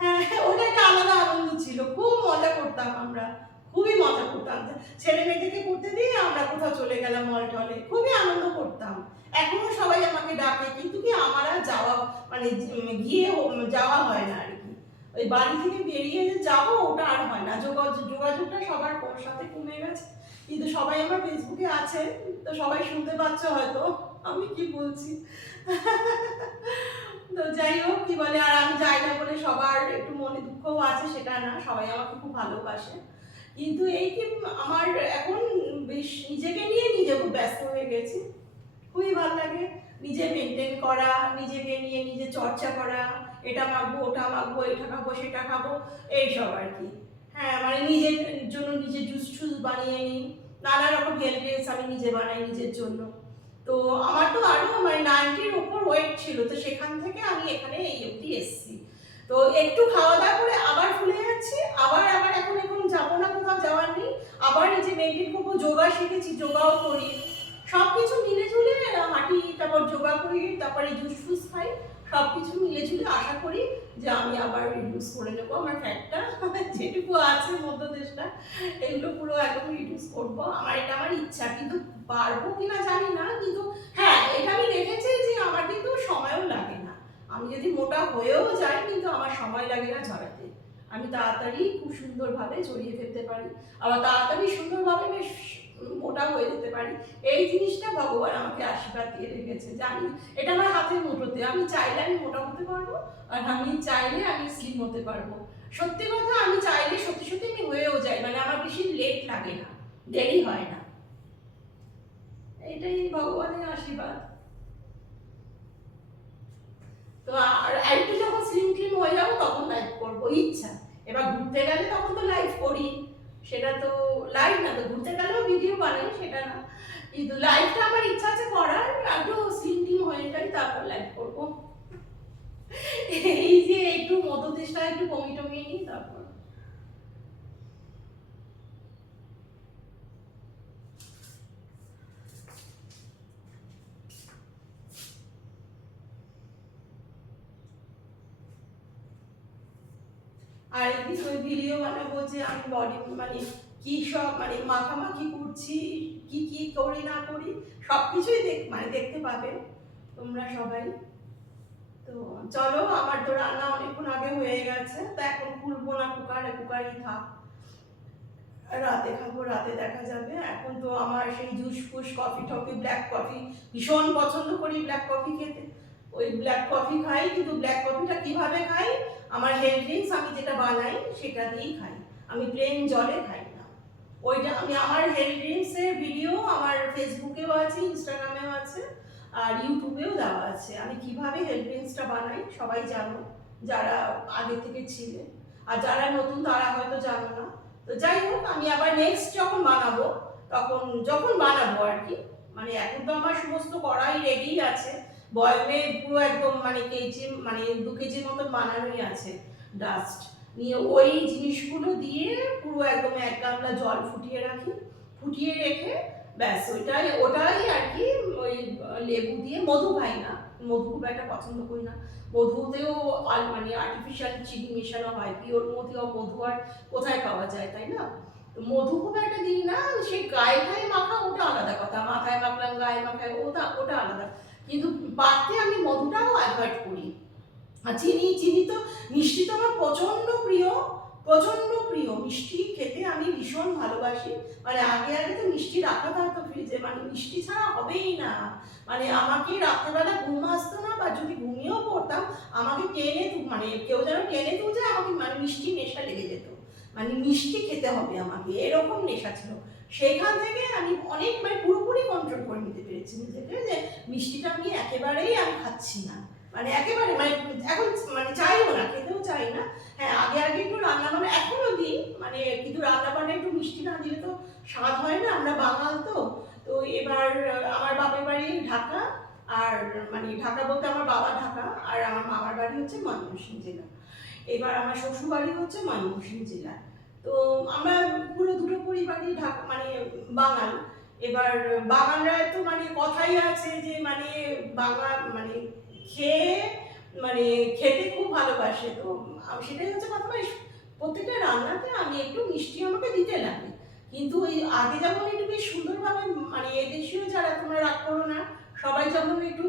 হ্যাঁ ওটা একটা আলাদা আনন্দ ছিল, খুব মজা করতাম আমরা, খুবই মজা করতাম। ছেলে মেয়েদেরকে করতে দিয়ে আমরা কোথাও চলে গেলাম মল টলে, খুবই আনন্দ করতাম। এখনো সবাই আমাকে ডাকে, কিন্তু কি আমার আর যাওয়া মানে গিয়ে যাওয়া হয় না আর কি। ওই বাড়ি থেকে বেরিয়ে যে যাবো ওটা আর হয় না, যোগাযোগটা সবার সাথে কমে গেছে। কিন্তু সবাই আমার ফেসবুকে আছে, তো সবাই শুনতে পাচ্ছে হয়তো আমি কি বলছি। তো যাই হোক, কি বলে, আর আমি যাই না বলে সবার একটু মনে দুঃখও আছে সেটা না, সবাই আমাকে খুব ভালোবাসে। কিন্তু এই কি আমার এখন বেশ নিজেকে নিয়ে নিজে খুব ব্যস্ত হয়ে গেছি। খুবই ভালো লাগে নিজে মেনটেন করা, নিজেকে নিয়ে নিজে চর্চা করা, এটা মাখবো ওটা মাখবো, এটা খাবো সেটা খাবো, এইসব আর কি। হ্যাঁ মানে নিজের জন্য নিজে জুস টুস বানিয়ে নিই, নানা রকম হেলথ ড্রিঙ্কস আমি নিজে বানাই নিজের জন্য। তো আমার তো আরো মানে 90-র উপর ওয়েট ছিল, তো সেখান থেকে আমি এখানে এই অবধি এসেছি। তো একটু খাওয়া দাওয়া করে আবার ফুলে যাচ্ছি, আবার আবার এখন যাবো না, কোথাও যাওয়ার নেই, আবার নিজে মেনটেন করবো, যোগা শিখেছি, যোগাও করি, সবকিছু মিলে ঝুলে হাঁটি, তারপর যোগা করি, তারপরে জুস ফুস খাই, সবকিছু মিলে ঝুলে আশা করি যে আমি আবার রিডিউস করে নেবো আমার ফ্যাটটা, যেটুকু আছে মধ্যদেশটা, এগুলো পুরো একদম রিডিউস করবো। এটা আমার ইচ্ছা, কিন্তু পারবো কিনা জানি না। কিন্তু হ্যাঁ এটা আমি দেখেছি যে আমার কিন্তু সময়ও লাগে না, আমি যদি মোটা হয়েও যাই কিন্তু আমার সময় লাগে না ঝরাতে, আমি তাড়াতাড়ি খুব সুন্দরভাবে জড়িয়ে ফেলতে পারি, আবার তাড়াতাড়ি সুন্দরভাবে বেশ মোটা হয়ে যেতে পারি। এই জিনিসটা ভগবান আমাকে আশীর্বাদ দিয়ে রেখেছে, জানি এটা আমার হাতের মুঠোতে, আমি চাইলে আমি মোটা হতে পারবো, আর আমি চাইলে আমি স্লিম হতে পারবো। সত্যি কথা, আমি চাইলে সত্যি সত্যি আমি হয়েও যাই, মানে আমার বেশি লেট লাগে না, দেরি হয় না, এটাই ভগবানের আশীর্বাদ। তো আর একটু যখন স্লিম ক্লিম হয়ে যাবো তখন লাইভ করবো ইচ্ছা। এবার ঘুরতে গেলে তখন তো লাইভ করি, সেটা তো লাইভ না, তো ঘুরতে গেলেও ভিডিও বানাই সেটা না, কিন্তু লাইভটা আমার ইচ্ছা আছে করার, একটু স্লিম টিম হয়ে যাই তারপর লাইভ করবো। এই যে একটু মতদেশটা একটু কমিয়ে টমিয়ে নিই তারপর। আর একদিন ওই ভিডিও বানাবো যে আমি বডি মানে কি সব মানে মাখামাখি করছি, কি কি করি না করি, সবকিছুই মানে দেখতে পাবে তোমরা সবাই। তো চলো, আমার তো রান্না অনেকক্ষণ আগে হয়ে গেছে, তো এখন খুলবো না কুকারে, কুকারই থাক, রাতে খাবো, রাতে দেখা যাবে। এখন তো আমার সেই জুস ফুস কফি টফি, ব্ল্যাক কফি ভীষণ পছন্দ করি, ব্ল্যাক কফি খেতে, ওই ব্ল্যাক কফি খাই। কিন্তু ব্ল্যাক কফিটা কিভাবে খাই, আমার হেলথ ড্রিঙ্কস আমি যেটা বানাই সেটা দিয়েই খাই, আমি প্লেন জলে খাই না। ওইটা আমি আমার হেলথ ড্রিঙ্কসের ভিডিও আমার ফেসবুকেও আছে, ইনস্টাগ্রামেও আছে, আর ইউটিউবেও দেওয়া আছে। আমি কিভাবে হেলথ ড্রিঙ্কসটা বানাই সবাই জানো, যারা আগে থেকে ছিলে, আর যারা নতুন তারা হয়তো জানো না। তো যাই হোক, আমি আবার নেক্সট যখন বানাবো, যখন বানাবো আর কি, মানে এখন তো আমার সমস্ত কড়াই রেডি আছে, বয়মে পুরো একদম মানে কেজি মানে 2 কেজির মতন বানানোই আছে ডাস্ট নিয়ে, ওই জিনিসগুলো দিয়ে পুরো একদম 1 গামলা জল ফুটিয়ে রাখি, ফুটিয়ে রেখে ব্যাস ওটাই আর কি, ওই লেবু দিয়ে, মধু খাই না, মধু খুব একটা পছন্দ করি না, মধুতেও মানে আর্টিফিশিয়াল চিনি মেশানো হয়, পিওর মধু আর কোথায় পাওয়া যায়, তাই না? তো মধু খুব একটা দিই না, সে গায়ে গায়ে মাখা ওটা আলাদা কথা, মাথায় মাখলাম গায়ে মাখায় ওটা আলাদা, কিন্তু পাতে আমি মধুটাও অ্যাভয়েড করি। আর চিনি তো, মিষ্টি তো আমার প্রচন্ড প্রিয়, প্রচন্ড প্রিয়, মিষ্টি খেতে আমি ভীষণ ভালোবাসি। মানে আগে তো মিষ্টি রাখা থাকতো ফ্রিজে, মানে মিষ্টি ছাড়া হবেই না, মানে আমাকে রাত্রেবেলা ঘুম আসতো না, বা যদি ঘুমিয়েও পড়তাম আমাকে টেনে মানে কেউ যেন টেনে তুলছে, আমাকে মানে মিষ্টি নেশা লেগে যেত, মানে মিষ্টি খেতে হবে আমাকে, এরকম নেশা ছিল। সেখান থেকে আমি অনেক মানে পুরোপুরি কন্ট্রোল করে নিতে পেরেছি নিজেকে, যে মিষ্টিটা আমি একেবারেই আমি খাচ্ছি না, মানে একেবারে মানে এখন মানে চাইও না, খেতেও চাই না। হ্যাঁ আগে একটু রান্না বান্না এখনো দিই, মানে কিন্তু রান্না বান্না একটু মিষ্টি না দিলে তো স্বাদ হয় না, আমরা বাঙাল তো। তো এবার আমার বাপের বাড়ি ঢাকা, আর মানে ঢাকা বলতে আমার বাবা ঢাকা, আর আমার মামার বাড়ি হচ্ছে ময়মনসিংহ জেলা। এবার আমার শ্বশুর বাড়ি হচ্ছে ময়মনসিংহ জেলা। তো আমরা পুরো দুটো পরিবারই ঢাকা মানে বাঙাল। এবার বাঙালরা তো মানে কথাই আছে যে মানে বাংলা মানে খেয়ে মানে খেতে খুব ভালোবাসে। তো সেটাই হচ্ছে কথা, মানে প্রত্যেকটা রান্নাতে আমি একটু মিষ্টি আমাকে দিতে লাগে। কিন্তু ওই আগে যেমন একটু বেশ সুন্দরভাবে মানে এদেশীয় যারা, তোমরা রাগ করো না, সবাই যেমন একটু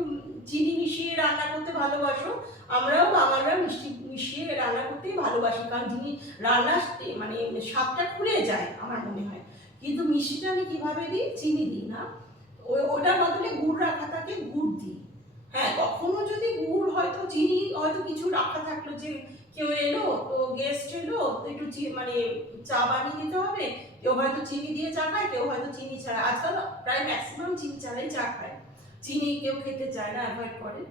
চিনি মিশিয়ে রান্না করতে ভালোবাসো, আমরাও বাঙালরা মিষ্টি মিশিয়ে রান্না করতেই ভালোবাসি। কারণ যিনি রান্না মানে স্বাদটা খুলে যায় আমার মনে হয়। কিন্তু মিষ্টিটা আমি কিভাবে দিই, চিনি দিই না, ওটার বদলে গুড় রাখা থাকে, গুড় দিই। হ্যাঁ, কখনো যদি গুড় হয়তো চিনি হয়তো কিছু রাখা থাকলো, যে কেউ এলো তো গেস্ট এলো তো একটু মানে চা বানিয়ে দিতে হবে, কেউ হয়তো চিনি দিয়ে চা খায়, কেউ হয়তো চিনি ছাড়া, আজকাল প্রায় ম্যাক্সিমাম চিনি ছাড়াই চা খায়, চিনি কেউ খেতে চায় না, অ্যাভয়েড করে।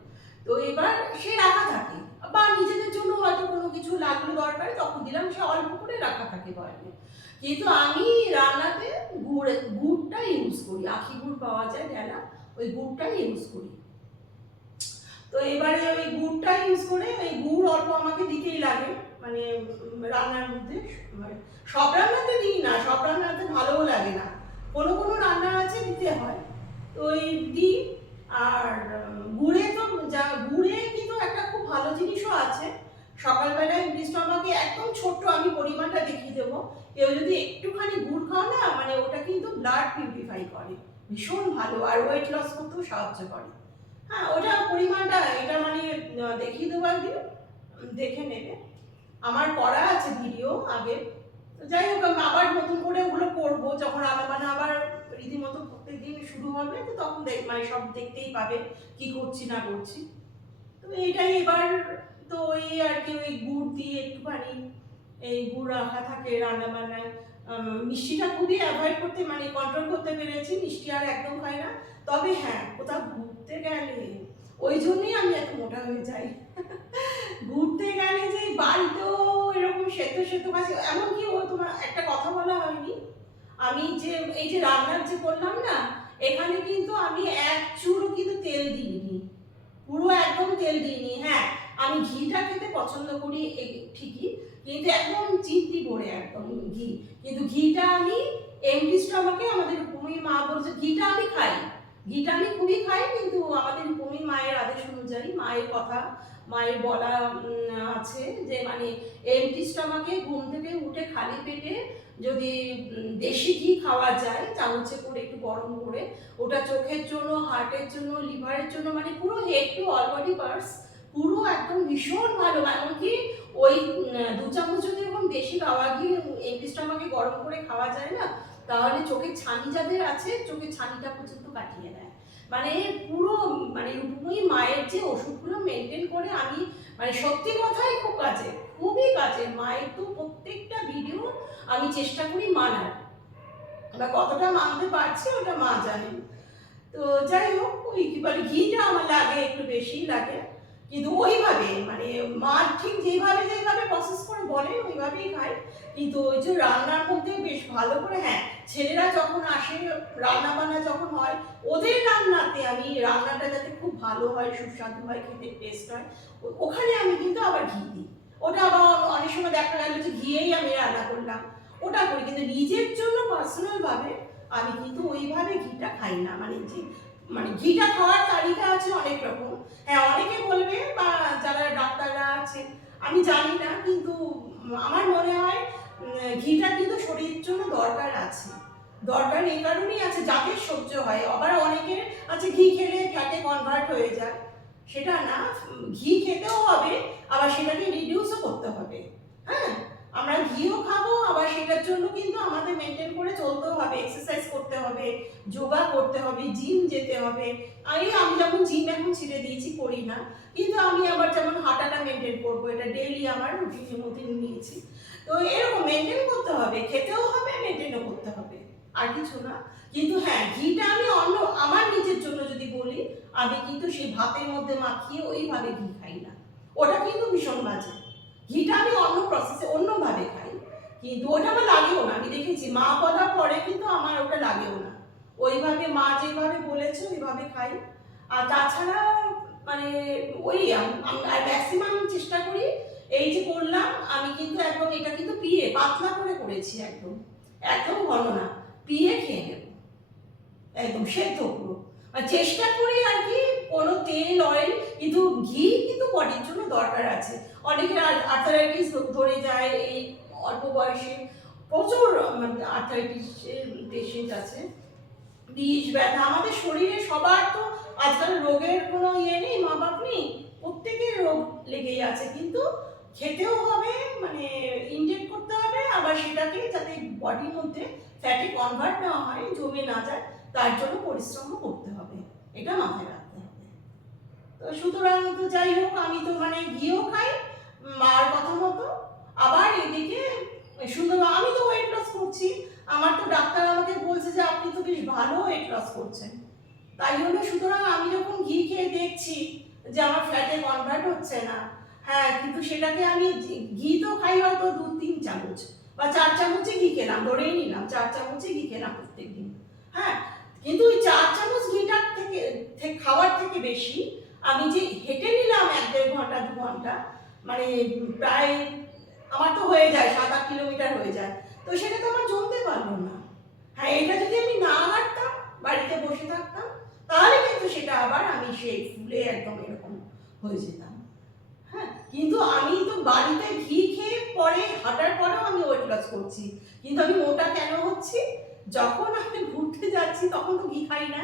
তো এবার সে রাখা থাকে, বা নিজেদের জন্য হয়তো কোনো কিছু লাগলো দরকারে তখন দিলাম, সে অল্প করে রাখা থাকে বয়ামে। কিন্তু আমি রান্নাতে গুড়টা ইউজ করি, আখি গুড় পাওয়া যায় গেলা, ওই গুড়টাই ইউজ করি। তো এবারে ওই গুড়টা ইউজ করে, ওই গুড় অল্প আমাকে দিতেই লাগে, মানে রান্নার মধ্যে। মানে সব রান্নাতে দিই না, সব রান্নাতে ভালোও লাগে না, কোনো কোনো রান্না আছে দিতে হয়, তো ওই দিই। আর গুড়ে তো গুড়ে কিন্তু একটা খুব ভালো জিনিসও আছে। সকালবেলায় লিস্টটা আমাকে একদম ছোট্ট, আমি পরিমাণটা দেখিয়ে দেবো। কেউ যদি একটুখানি গুড় খাও না, মানে ওটা কিন্তু ব্লাড পিউরিফাই করে, ভীষণ ভালো, আর ওয়েট লস করতেও সাহায্য করে। হ্যাঁ, ওটা পরিমাণটা এটা মানে দেখিয়ে দেবো একদিন, দেখে নেবে। আমার করা আছে ভিডিও আগে। তো যাই হোক, আমি আবার নতুন করে ওগুলো করবো যখন রান্নাবান্না আবার রীতিমতো প্রত্যেকদিন শুরু হবে, তো তখন মানে সব দেখতেই পাবে কি করছি না করছি। তো এইটাই এবার, তো ওই আর কি ওই গুড় দিয়ে একটুখানি এই গুড় রাখা থাকে রান্না বান্নায়। মিষ্টিটা খুবই অ্যাভয়েড করতে মানে কন্ট্রোল করতে পেরেছি, মিষ্টি আর একদম খাই না। তবে হ্যাঁ, কোথাও ঘুরতে গেলে, ওই জন্যই আমি এত মোটা হয়ে যাই। ঘুরতে গেলে যে বাড়িতেও এরকম সেদ্ধ সেদ্ধ কাছে, এমনকি ও তোমার একটা কথা বলা হয়নি, আমি যে এই যে রান্নার যে করলাম না, এখানে কিন্তু আমি এক চুরও কিন্তু তেল দিইনি, পুরো একদম তেল দিইনি। হ্যাঁ, আমি ঘিটা খেতে পছন্দ করি ঠিকই, কিন্তু একদম চিমটি ভরে একদম ঘি। কিন্তু ঘিটা আমি এমটি স্টমাকে, আমাদের রূপমী মা বলছে ঘিটা আমি খাই, ঘিটা আমি খুবই খাই, কিন্তু আমাদের রূপমী মায়ের আদেশ অনুযায়ী, মায়ের কথা, মায়ের বলা আছে যে মানে এমটি স্টমাকে ঘুম থেকে উঠে খালি পেটে যদি দেশি ঘি খাওয়া যায় চামচে করে একটু গরম করে, ওটা চোখের জন্য, হার্টের জন্য, লিভারের জন্য, মানে পুরো head to all body parts পুরো একদম ভীষণ ভালো। এমনকি ওই 2 চামচ যদি এরকম বেশি খাওয়া ঘি এমটি স্টমাকে গরম করে খাওয়া যায় না, তাহলে চোখের ছানি যাদের আছে, চোখের ছানিটা পর্যন্ত কাটিয়ে দেয়। মানে পুরো মানে রূপময়ী মায়ের যে ওষুধগুলো মেনটেন করে, আমি মানে সত্যি কথাই খুব কাজে, খুবই কাজে। মায়ের তো প্রত্যেকটা ভিডিও আমি চেষ্টা করি মানার, এবার কতটা মানতে পারছি ওটা মা জানেন। তো যাই হোক, ওই কি বলে ঘিটা আমার লাগে একটু বেশি লাগে, কিন্তু ওইভাবে মানে মা ঠিক যেভাবে যেভাবে প্রসেস করে বলে ওইভাবেই খাই। কিন্তু ওই যে রান্নার মধ্যে বেশ ভালো করে, হ্যাঁ, ছেলেরা যখন আসে রান্না বান্না যখন হয়, ওদের রান্নাতে আমি রান্নাটা যাতে খুব ভালো হয়, সুস্বাদু হয়, খেতে টেস্ট হয়, ওখানে আমি কিন্তু আবার ঘি দিই। ওটা আবার অনেক সময় দেখা গেল যে ঘিয়েই আমি রান্না করলাম, ওটা করি। কিন্তু নিজের জন্য পার্সোনাল ভাবে আমি কিন্তু ওইভাবে ঘিটা খাই না। মানে যে মানে ঘিটা খাওয়ার তালিকা আছে অনেক রকম। হ্যাঁ, অনেকে বলবে বা যারা ডাক্তাররা আছে, আমি জানি না, কিন্তু আমার মনে হয় ঘিটা কিন্তু শরীরের জন্য দরকার আছে। দরকার এই কারণেই আছে যাতে সহ্য হয়। আবার অনেকের আছে ঘি খেলে ফ্যাটে কনভার্ট হয়ে যায়, সেটা না, ঘি খেতেও হবে, আবার সেটাকে রিডিউসও করতে হবে। হ্যাঁ, আমরা ঘিও খাবো, আবার সেটার জন্য কিন্তু আমাদের মেনটেন করে চলতেও হবে, এক্সারসাইজ করতে হবে, যোগা করতে হবে, জিম যেতে হবে। আমি যেমন জিম এখন ছেড়ে দিয়েছি, করি না, কিন্তু আমি আবার যেমন হাঁটাটা মেনটেন করবো, এটা ডেইলি আমার রুটিনের মধ্যে নিয়েছি। তো এরকম মেনটেন করতে হবে, খেতেও হবে, মেনটেনও করতে হবে, আর কিছু না। কিন্তু হ্যাঁ, ঘিটা আমি অন্য আমার নিজের জন্য যদি বলি, আমি কিন্তু সেই ভাতের মধ্যে মাখিয়ে ওইভাবে ঘি খাই না, ওটা কিন্তু ভীষণ বাজে। ঘিটা আমি অন্য প্রসেসে অন্যভাবে খাই, কিন্তু ওটা আমার লাগেও না, আমি দেখেছি মা বলার পরে কিন্তু আমার ওটা লাগেও না। ওইভাবে মা যেভাবে বলেছে ওইভাবে খাই। আর তাছাড়া মানে ওই ম্যাক্সিমাম চেষ্টা করি, এই যে করলাম আমি কিন্তু একদম এটা কিন্তু পিয়ে পাতলা করে করেছি, একদম একদম ঘন না, পিয়ে খেয়ে নেব একদম সেদ্ধ পুরো। আর চেষ্টা করি আর কি কোনো তেল অয়েল, কিন্তু ঘি কিন্তু বডির জন্য দরকার আছে। অনেকের আর্থারাইটিস ধরে যায় এই অল্প বয়সে, প্রচুর আর্থারাইটিসের পেশেন্ট আছে, বিষ ব্যথা আমাদের শরীরে সবার তো আজকাল রোগের কোনো ইয়ে নেই, মা বাপ নেই, প্রত্যেকের রোগ লেগেই আছে, কিন্তু খেতেও হবে মানে ইনটেক করতে হবে, আবার সেটাকে যাতে বডির মধ্যে ফ্যাটে কনভার্ট না হয়, জমে না যায়, তার জন্য পরিশ্রম করতে হবে, এটা মাথায় রাখতে হবে। তো সুতরাং তো যাই হোক, আমি তো মানে ঘিও খাই মার কথা মতো, আবার এদিকে সুন্দর আমি তো ওয়েট লস করছি। আমার তো ডাক্তার আমাকে বলছে যে আপনি তো বেশ ভালো ওয়েট লস করছেন, তাই জন্য সুতরাং আমি যখন ঘি খেয়ে দেখছি যে আমার ফ্যাটে কনভার্ট হচ্ছে না, হ্যাঁ কিন্তু সেটাকে আমি ঘি তো খাই হয়তো 2-3 চামচ বা 4 চামচে ঘি খেলাম, ধরেই নিলাম 4 চামচে ঘি খেলাম প্রত্যেকদিন, হ্যাঁ কিন্তু ওই 4 চামচ ঘিটার থেকে খাওয়ার থেকে বেশি আমি যে হেঁটে নিলাম 1-1.5 ঘন্টা 2 ঘন্টা, মানে প্রায় আমার তো হয়ে যায় 7-8 কিলোমিটার হয়ে যায়, তো সেটা তো আমার জমতে পারলো না। হ্যাঁ এটা যদি আমি না হাঁটতাম, বাড়িতে বসে থাকতাম, তাহলে কিন্তু সেটা আবার আমি সেই ফুলে একদম এরকম হয়ে যেতাম। হ্যাঁ কিন্তু আমি তো বাড়িতে ঘি খেয়ে পরে হাঁটার পরেও আমি ওয়েট লস করছি, কিন্তু আমি মোটা কেন হচ্ছি? যখন আমি ঘুরতে যাচ্ছি তখন তো ঘি খাই না,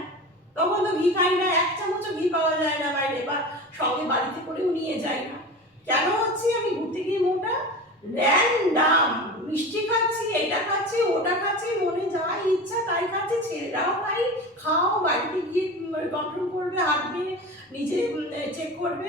তখন তো ঘি খাই না, 1 চামচও ঘি পাওয়া যায় না বাইরে, বা সঙ্গে বাড়িতে করেও নিয়ে যাই না। কেন হচ্ছি আমি ঘুরতে গিয়ে মোটা? র্যান্ডাম মিষ্টি খাচ্ছি, এটা খাচ্ছি, ওটা খাচ্ছি, মনে যা ইচ্ছা তাই খাচ্ছি, ছেলেরাও তাই খাও, বাড়িতে গিয়ে কন্ট্রোল করবে, হাঁটবে, নিজে চেক করবে,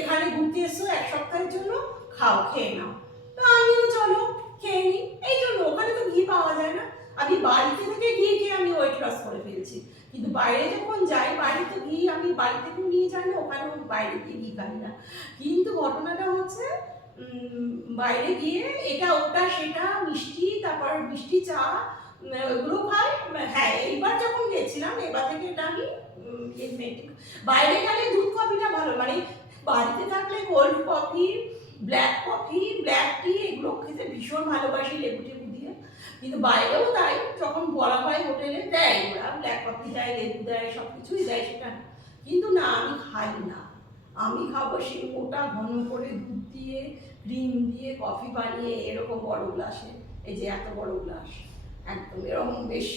এখানে ঘুরতে এসো 1 সপ্তাহের জন্য, খাও, খেয়ে নাও, তো আমিও চলো খেয়ে নিই, এই জন্য ওখানে তো ঘি পাওয়া যায় না। আমি বাড়িতে থেকে ঘি খেয়ে আমি ওয়েট লস করে ফেলছি, কিন্তু বাইরে যখন যাই বাইরে তো ঘি আমি বাড়ি থেকেও নিয়ে যাই না, ওখানেও বাইরে গিয়ে ঘি খাই না। কিন্তু ঘটনাটা হচ্ছে বাইরে গিয়ে এটা ওটা সেটা মিষ্টি, তারপর মিষ্টি চা ওগুলো খাই। হ্যাঁ এইবার যখন গেছিলাম এবার থেকে এটা আমি বাইরে গেলে দুধ কফিটা ভালো, মানে বাড়িতে থাকলে cold coffee, black coffee, black tea এগুলো খেতে ভীষণ ভালোবাসি লেবু টেবু দিয়ে, কিন্তু বাইরেও তাই, যখন বলা হয় হোটেলে দেয় ওরা ব্ল্যাক কফি দেয়, লেবু দেয়, সব কিছুই দেয়, সেটা কিন্তু না আমি খাই না। আমি খাবো সেই মোটা ঘন করে দুধ দিয়ে ক্রিম দিয়ে কফি বানিয়ে এরকম বড় গ্লাসে, এই যে এত বড় গ্লাস, একদম এরকম বেশ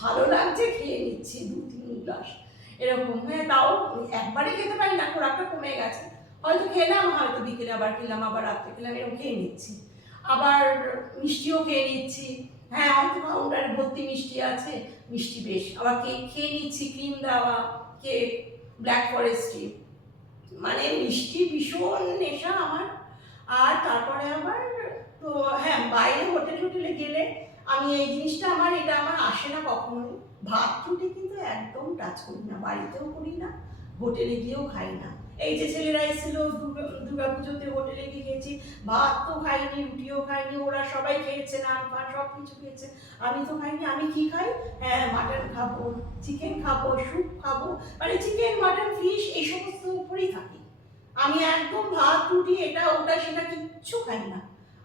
ভালো লাগছে, খেয়ে নিচ্ছি 2-3 গ্লাস এরকম। হ্যাঁ তাও একবারে খেতে পারি না, খোরাকটা কমে গেছে, হয়তো খেলাম, হয়তো বিকেলে আবার খেলাম, আবার রাত্রে খেলাম, এরকম খেয়ে নিচ্ছি। আবার মিষ্টিও খেয়ে নিচ্ছি, হ্যাঁ হয়তো কাউন্টারে ভর্তি মিষ্টি আছে, মিষ্টি বেশ, আবার কেক খেয়ে নিচ্ছি, ক্রিম দেওয়া কেক, ব্ল্যাক ফরেস্টটি, মানে মিষ্টি ভীষণ নেশা আমার। আর তারপরে আবার তো হ্যাঁ বাইরে হোটেলে গেলে আমি এই জিনিসটা আমার এটা আমার আসে না কখনোই, ভাত রুটি কিন্তু একদম টাচ করি না, বাড়িতেও করি না, হোটেলে গিয়েও খাই না। এই যে ছেলেরা এসেছিল দুর্গা পুজোতে হোটেলে গিয়ে খেয়েছি, ভাত তো খাইনি, রুটিও খাইনি, ওরা সবাই খেয়েছে, নান ফান সব কিছু খেয়েছে, আমি তো খাইনি। আমি কি খাই? হ্যাঁ মাটন খাবো, চিকেন খাবো, স্যুপ খাবো, মানে চিকেন মাটন ফিশ এই সমস্ত উপরেই থাকি আমি, একদম ভাত রুটি এটা ওটা সেটা কিচ্ছু খাই না।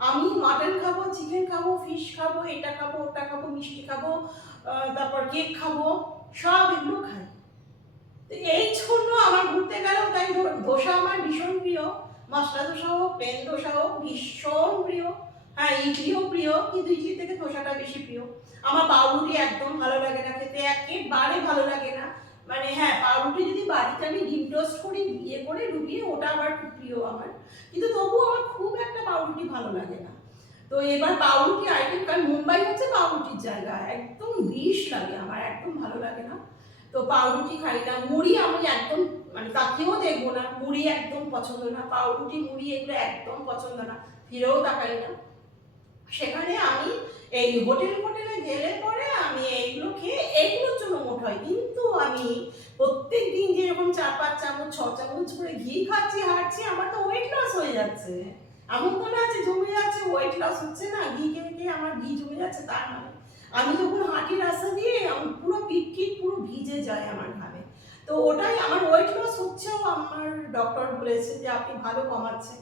আমি মাটন খাবো, চিকেন খাবো, ফিশ খাবো, এটা খাবো, ওটা খাবো, মিষ্টি খাবো, তারপর কেক খাবো, সব এগুলো খাই। এই জন্য আমার ঘুরতে গেলেও তাই ধোসা আমার ভীষণ প্রিয়, মশলা ধোসা হোক, প্লেন ধোসা হোক, ভীষণ প্রিয়। হ্যাঁ ইডলিও প্রিয়, কিন্তু ইডলি থেকে ধোসাটা বেশি প্রিয়। আমার পাউরুটি একদম ভালো লাগে না খেতে, একেবারে ভালো লাগে না। মানে হ্যাঁ পাউরুটি যদি বাড়িতে আমি ডিম টোস্ট করি ইয়ে করে ডুবিয়ে, ওটা আবার খুব প্রিয় আমার, কিন্তু তবুও আমার খুব একটা পাউরুটি ভালো লাগে না। তো এবার পাউরুটি আইটেম, কারণ মুম্বাই হচ্ছে পাউরুটির জায়গা, একদম বিষ লাগে আমার, একদম ভালো লাগে না। তো পাউরুটি খাই না, মুড়ি আমি একদম মানে তাকিয়েও দেখবো না, মুড়ি একদম পছন্দ না, পাউরুটি মুড়ি এগুলো একদম পছন্দ না, ফিরেও তাকাই না। সেখানে আমি এই হোটেলে গেলে পরে আমি এইগুলো খেয়ে এইগুলোর জন্য মোট হয়, কিন্তু আমি প্রত্যেক দিন যেরকম 4-5 চামচ 6 চামচ করে ঘি খাচ্ছি হাঁটছি, আমার তো ওয়েট লস হয়ে যাচ্ছে। এমন তো না যে জমে যাচ্ছে, ওয়েট লস হচ্ছে না, ঘি খেয়ে খেয়ে আমার ঘি জমে যাচ্ছে তা নয়। আমি যখন হাঁটি রাস্তা দিয়ে আমার পুরো পিঠ টিঠ পুরো ভিজে যায় আমার ঘামে। তো ওটাই আমার ওয়েট লস হচ্ছেও, আমার ডক্টর বলেছে যে আপনি ভালো কমাচ্ছেন।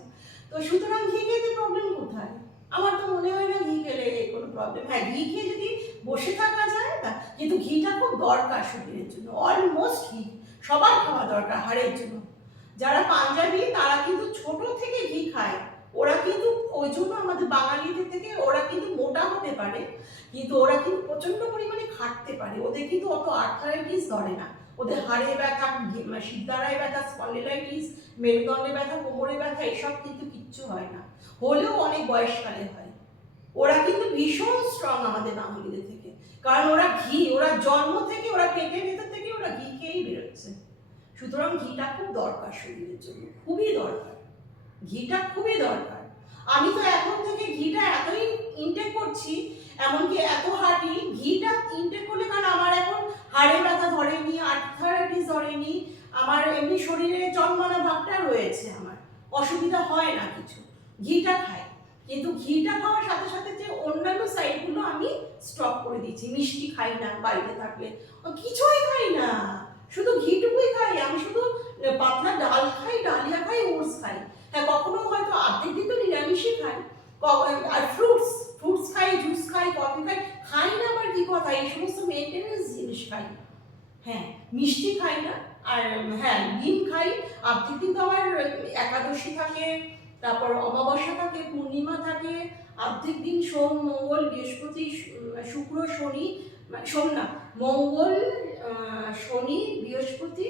তো সুতরাং ঘি খেতে প্রবলেম কোথায়? আমার তো মনে হয় না ঘি খেলে কোনো প্রবলেম। হ্যাঁ, ঘি খেয়ে যদি বসে থাকা যায় না, কিন্তু ঘিটা খুব দরকার শরীরের জন্য, অলমোস্ট ঘি সবার খাওয়া দরকার হাড়ের জন্য। যারা পাঞ্জাবি তারা কিন্তু ছোট থেকে ঘি খায়, ওরা কিন্তু ওই জন্য আমাদের বাঙালিদের থেকে ওরা কিন্তু মোটা হতে পারে, কিন্তু ওরা কিন্তু প্রচন্ড পরিমাণে খাটতে পারে, ওদের কিন্তু অত আর্থারাইটিস ধরে না, ওদের হাড়ে ব্যথা, শিরদাঁড়ায় ব্যথা, স্পন্ডিলাইটিস, মেরুদণ্ডে ব্যথা, কোমরে ব্যথা এসব কিন্তু কিচ্ছু হয় না, হলেও অনেক বয়সকালে হয়। ওরা কিন্তু ভীষণ স্ট্রং আমাদের বাঙালিদের থেকে, কারণ ওরা ঘি, ওরা জন্ম থেকে ওরা পেটের ভেতর থেকে ওরা ঘি খেয়েই বেরোচ্ছে। সুতরাং ঘিটা খুব দরকার শরীরের জন্য, খুবই দরকার, ঘিটা খুবই দরকার। আমি তো এখন থেকে ঘিটা এতই ইনটেক করছি, এমনকি এত হাঁটি ঘিটা ইনটেক করলে, কারণ আমার এখন হাড়ে ব্যথা ধরেনি, আর্থারাইটিস ধরেনি, আমার এমনি শরীরে জন্মানো ভাবটা রয়েছে, আমার অসুবিধা হয় না কিছু, ঘিটা খাই। কিন্তু ঘিটা খাওয়ার সাথে সাথে যে অন্যান্য সাইডগুলো আমি স্টপ করে দিচ্ছি, মিষ্টি খাই না বাড়িতে থাকলে, কিছুই খাই না, শুধু ঘিটুকুই খাই আমি, শুধু পাতলা ডাল খাই, ডালিয়া খাই, ওটস খাই। হ্যাঁ, কখনো হয়তো অর্ধেক দিন তো নিরামিষই খাই, আর ফ্রুটস ফ্রুটস খাই, জুস খাই, কফি খাই, খাই না আবার কি কথা, এই সমস্ত মেনটেনেন্স জিনিস খাই। হ্যাঁ, মিষ্টি খাই না, আর হ্যাঁ ডিম খাই। অর্ধেক দিন তো আমার একাদশী থাকে, তারপর অমাবস্যা থাকে, পূর্ণিমা থাকে, অর্ধেক দিন সোম মঙ্গল বৃহস্পতি শুক্র শনি, সোম না, মঙ্গল শনি বৃহস্পতি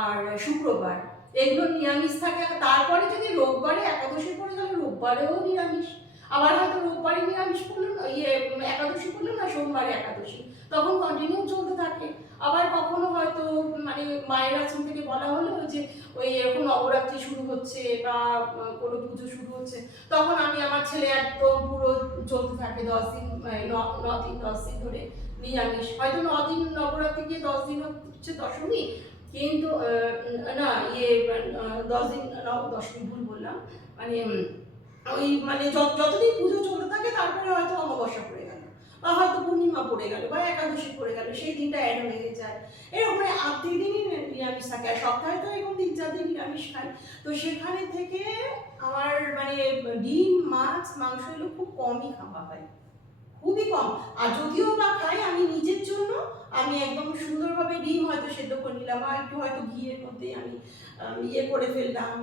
আর শুক্রবার এগুলো নিরামিষ থাকে। তারপরে যদি রোববারে একাদশী পড়ে গেলে রোববারেও নিরামিষ, আবার হয়তো রোববারে নিরামিষ করলো না, একাদশী করলো না, সোমবারে একাদশী, তখন কন্টিনিউ চলতে থাকে। আবার কখনো হয়তো মানে মায়ের আশ্রম থেকে বলা হলো যে ওই এরকম নবরাত্রি শুরু হচ্ছে বা কোনো পুজো শুরু হচ্ছে, তখন আমি আমার ছেলে একদম পুরো চলতে থাকে 10 দিন, 9 দিন 10 দিন ধরে নিরামিষ। হয়তো 9 দিন নবরাত্রি গিয়ে 10 দিন হচ্ছে দশমী, কিন্তু না 10 দিন, 10 দিন ভুল বললাম, মানে ওই মানে যতদিন পুজো চলতে থাকে, তারপরে হয়তো অমাবস্যা পড়ে গেল, বা হয়তো পূর্ণিমা পড়ে গেল, বা একাদশী পড়ে গেল, সেই দিনটা অ্যাড হয়ে যায়। এরকম মানে আর্ধেক দিনই নিরামিষ থাকে, আর সপ্তাহে তো এরকম 3-4 দিন নিরামিষ খাই। তো সেখানে থেকে আমার মানে ডিম মাছ মাংস এগুলো খুব কমই খাওয়া হয়, খুবই কম। আর যদিও বা খাই আমি নিজের জন্য, আমি একদম সুন্দরভাবে ডিম হয়তো সেদ্ধ করে নিলাম, বা একটু হয়তো ঘিয়ের মধ্যে আমি ইয়ে করে ফেললাম,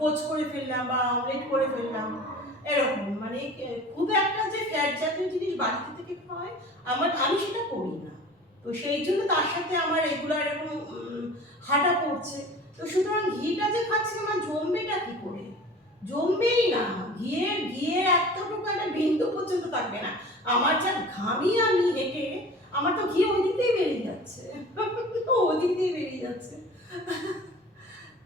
পোচ করে ফেললাম, বা অমলেট করে ফেললাম, এরকম মানে খুব একটা যে ফ্যাট জাতীয় জিনিস বাড়িতে থেকে খাওয়ায় আমি সেটা করি না। তো সেই জন্য তার সাথে আমার রেগুলার এরকম হাঁটা পড়ছে। তো সুতরাং ঘিটা যে খাচ্ছি আমার জমবেটা কি করে? জমবেই না, ঘিয়ের এতটুকু একটা বিন্দু পর্যন্ত থাকবে না। আমার যা ঘামি আমি হেঁটে, আমার তো ঘি ওই দিক দিয়ে বেরিয়ে যাচ্ছে, ওই দিক দিয়ে বেরিয়ে যাচ্ছে।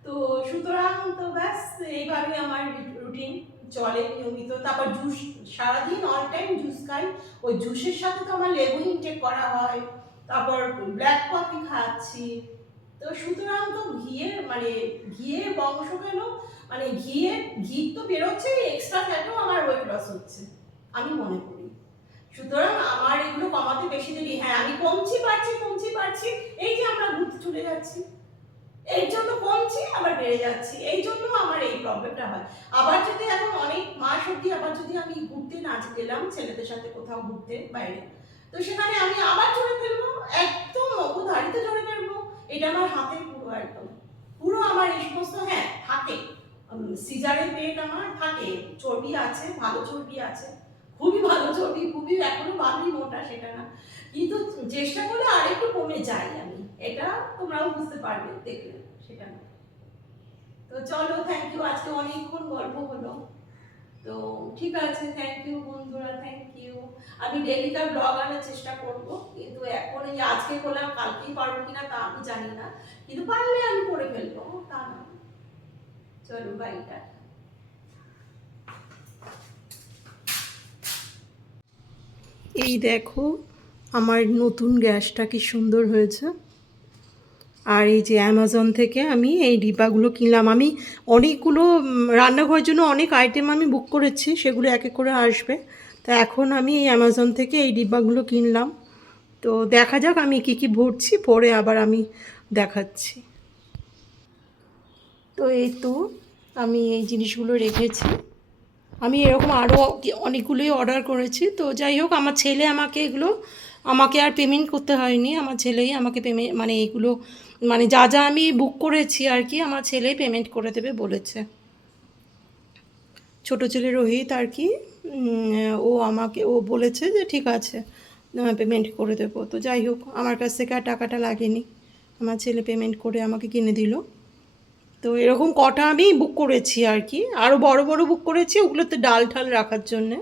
তো সুতরাং তো ব্যাস এইভাবে আমার রুটিন চলে নিয়মিত। তারপর জুস, সারাদিন অল টাইম জুস খাই, ওই জুসের সাথে তো আমার লেবু ইনটেক করা হয়, তারপর ব্ল্যাক কফি খাচ্ছি। তো সুতরাং তো ঘিয়ের বংশ কেন, মানে ঘি তো বেরোচ্ছে, এক্সট্রা ফ্যাটও আমার ওয়েট লস হচ্ছে আমি মনে করি। সুতরাং আমার এগুলো কমাতে বেশি দেরি, হ্যাঁ আমি কমছি পারছি, এই যে আমরা ঘুরতে চলে যাচ্ছি এই জন্য কমছি, আবার বেড়ে যাচ্ছি, এই জন্য আমার এই প্রবলেমটা হয়। আবার যদি এখন অনেক মাস অব্দি আবার যদি আমি ঘুরতে না গেলাম ছেলেদের সাথে কোথাও ঘুরতে বাইরে, তো সেখানে আমি আবার ঝরে ফেলবো, একদম অবধারিত ঝরে ফেলবো। এটা আমার হাতে পুরো, একদম পুরো আমার এই সমস্ত, হ্যাঁ থাকে, সিজারের পেট আমার থাকে, চর্বি আছে, ভালো চর্বি আছে, খুবই ভালো চর্বি, খুবই এখনো ভালোই মোটা সেটা না, কিন্তু চেষ্টা করলে আরেকটু কমে যাই আমি, এটা তোমরাও বুঝতে পারবে দেখলে সেটা না। তো চলো, থ্যাংক ইউ, আজকে অনেকক্ষণ গল্প হলো। তো ঠিক আছে, থ্যাংক ইউ বন্ধুরা, থ্যাংক ইউ। আমি ডেলিকার ব্লগ আনার চেষ্টা করব, কিন্তু এখন এই আজকে করলাম, কালকেই পারবো কিনা তা আমি জানি না, কিন্তু পারলে আমি করে ফেলবো, তা না। চলো বাইটা। এই দেখো আমার নতুন গ্যাসটা কি সুন্দর হয়েছে। আর এই যে অ্যামাজন থেকে আমি এই ডিব্বাগুলো কিনলাম। আমি অনেকগুলো রান্নাঘরের জন্য অনেক আইটেম আমি বুক করেছি, সেগুলো এক এক করে আসবে। তো এখন আমি এই অ্যামাজন থেকে এই ডিব্বাগুলো কিনলাম। তো দেখা যাক আমি কি কি ভরছি, পরে আবার আমি দেখাচ্ছি। তো এই তো আমি এই জিনিসগুলো রেখেছি। আমি এরকম আরও অনেকগুলোই অর্ডার করেছি। তো যাই হোক, আমার ছেলে আমাকে এগুলো, আমাকে আর পেমেন্ট করতে হয়নি, আমার ছেলেই আমাকে পেমেন্ট মানে এগুলো মানে যা যা আমি বুক করেছি আর কি, আমার ছেলেই পেমেন্ট করে দেবে বলেছে। ছোটো ছেলে রোহিত আর কি, ও বলেছে যে ঠিক আছে পেমেন্ট করে দেবো। তো যাই হোক, আমার কাছ থেকে আর টাকাটা লাগেনি, আমার ছেলে পেমেন্ট করে আমাকে কিনে দিল। তো এরকম কটা আমি বুক করেছি আর কি, আরও বড় বড় বুক করেছি, ওগুলোতে ডাল ঠাল রাখার জন্যে।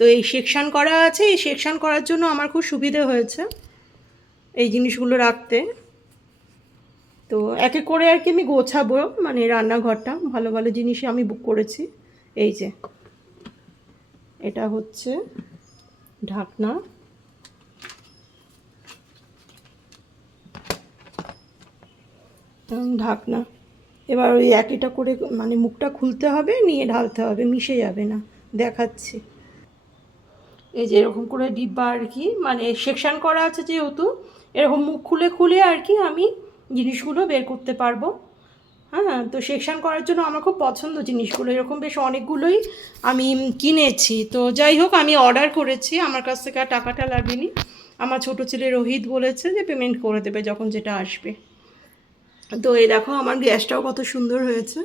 তো এই সেকশান করা আছে, এই সেকশান করার জন্য আমার খুব সুবিধে হয়েছে এই জিনিসগুলো রাখতে। তো এক এক করে আর কি আমি গোছাবো, মানে রান্নাঘরটা ভালো ভালো জিনিসই আমি বুক করেছি। এই যে এটা হচ্ছে ঢাকনা, ঢাকনা। এবার ওই একটা করে মানে মুখটা খুলতে হবে, নিয়ে ঢালতে হবে, মিশে যাবে না, দেখাচ্ছি। এই যে এরকম করে ডিব্বা আর কি, মানে সেকশান করা আছে যেহেতু, এরকম মুখ খুলে খুলে আর কি আমি জিনিসগুলো বের করতে পারবো। হ্যাঁ, তো সেকশান করার জন্য আমার খুব পছন্দ জিনিসগুলো, এরকম বেশ অনেকগুলোই আমি কিনেছি। তো যাই হোক, আমি অর্ডার করেছি, আমার কাছ থেকে আর টাকাটা লাগেনি। আমার ছোটো ছেলে রোহিত বলেছে যে পেমেন্ট করে দেবে যখন যেটা আসবে। তো এই দেখো আমার গ্যাসটাও কত সুন্দর হয়েছে।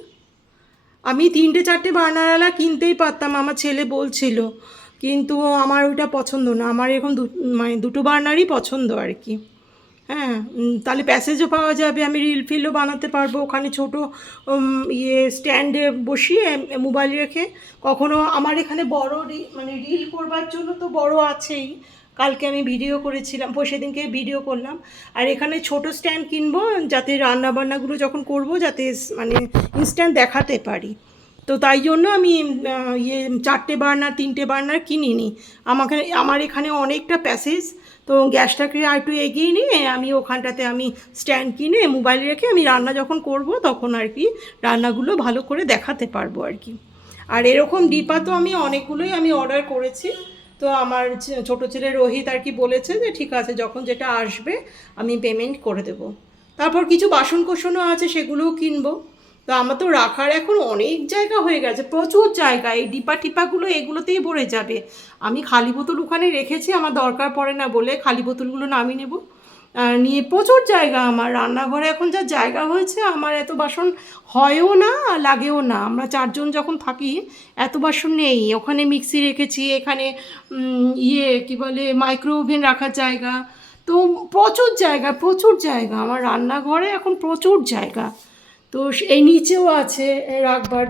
আমি 3-4টে বার্নারওয়ালা কিনতেই পারতাম, আমার ছেলে বলছিল, কিন্তু আমার ওইটা পছন্দ না। আমার এখন মানে দুটো বার্নারই পছন্দ আর কি। হ্যাঁ, তাহলে প্যাসেজও পাওয়া যাবে, আমি রিল ফিলও বানাতে পারবো ওখানে, ছোটো স্ট্যান্ডে বসিয়ে মোবাইল রেখে। কখনো আমার এখানে বড় মানে রিল করবার জন্য তো বড় আছেই, কালকে আমি ভিডিও করেছিলাম, সেদিনকে ভিডিও করলাম। আর এখানে ছোট স্ট্যান্ড কিনবো, যাতে রান্নাবান্নাগুলো যখন করব যাতে মানে ইনস্ট্যান্ট দেখাতে পারি। তো তাই জন্য আমি 4টে বার্নার 3টে বার্নার কিনিনি। আমার এখানে অনেকটা প্যাসেজ, তো গ্যাসটাকে আর একটু এগিয়ে নিয়ে আমি ওখানটাতে আমি স্ট্যান্ড কিনে মোবাইল রেখে আমি রান্না যখন করব তখন আর কি রান্নাগুলো ভালো করে দেখাতে পারবো আর কি। আর এরকম ডিপা তো আমি অনেকগুলোই আমি অর্ডার করেছি। তো আমার ছোটো ছেলে রোহিত আর কি বলেছে যে ঠিক আছে যখন যেটা আসবে আমি পেমেন্ট করে দেবো। তারপর কিছু বাসনকোসনও আছে, সেগুলোও কিনবো। তো আমার তো রাখার এখন অনেক জায়গা হয়ে গেছে, প্রচুর জায়গা, এই ডিপা টিপাগুলো এগুলোতেই ভরে যাবে। আমি খালি বোতল ওখানে রেখেছি, আমার দরকার পড়ে না বলে খালি বোতলগুলো নামিয়ে নেব। নিয়ে প্রচুর জায়গা, আমার রান্নাঘরে এখন যা জায়গা হয়েছে, আমার এত বাসন হয়ও না লাগেও না। আমরা 4জন যখন থাকি এত বাসন নেই। ওখানে মিক্সি রেখেছি, এখানে কী বলে মাইক্রো ওভেন রাখার জায়গা। তো প্রচুর জায়গা, প্রচুর জায়গা আমার রান্নাঘরে এখন, প্রচুর জায়গা। তো এই নিচেও আছে রাখবার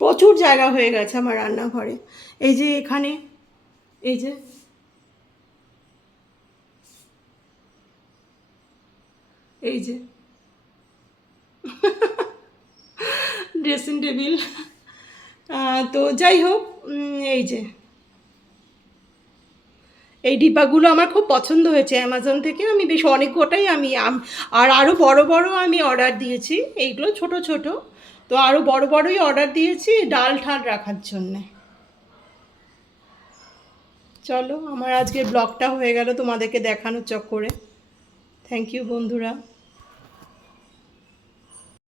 প্রচুর জায়গা হয়ে গেছে আমার রান্নাঘরে। এই যে এখানে, এই যে এই যে ড্রেসিং টেবিল। তো যাই হোক, এই যে এই ডিব্বাগুলো আমার খুব পছন্দ হয়েছে অ্যামাজন থেকে। আমি বেশ অনেক কটাই আমি আর আরও বড় বড় আমি অর্ডার দিয়েছি, এইগুলো ছোট ছোট। তো আরও বড় বড়ই অর্ডার দিয়েছি ডাল ঠাল রাখার জন্যে। চলো, আমার আজকের ব্লগটা হয়ে গেল তোমাদেরকে দেখানোর চক্করে। থ্যাংক ইউ বন্ধুরা।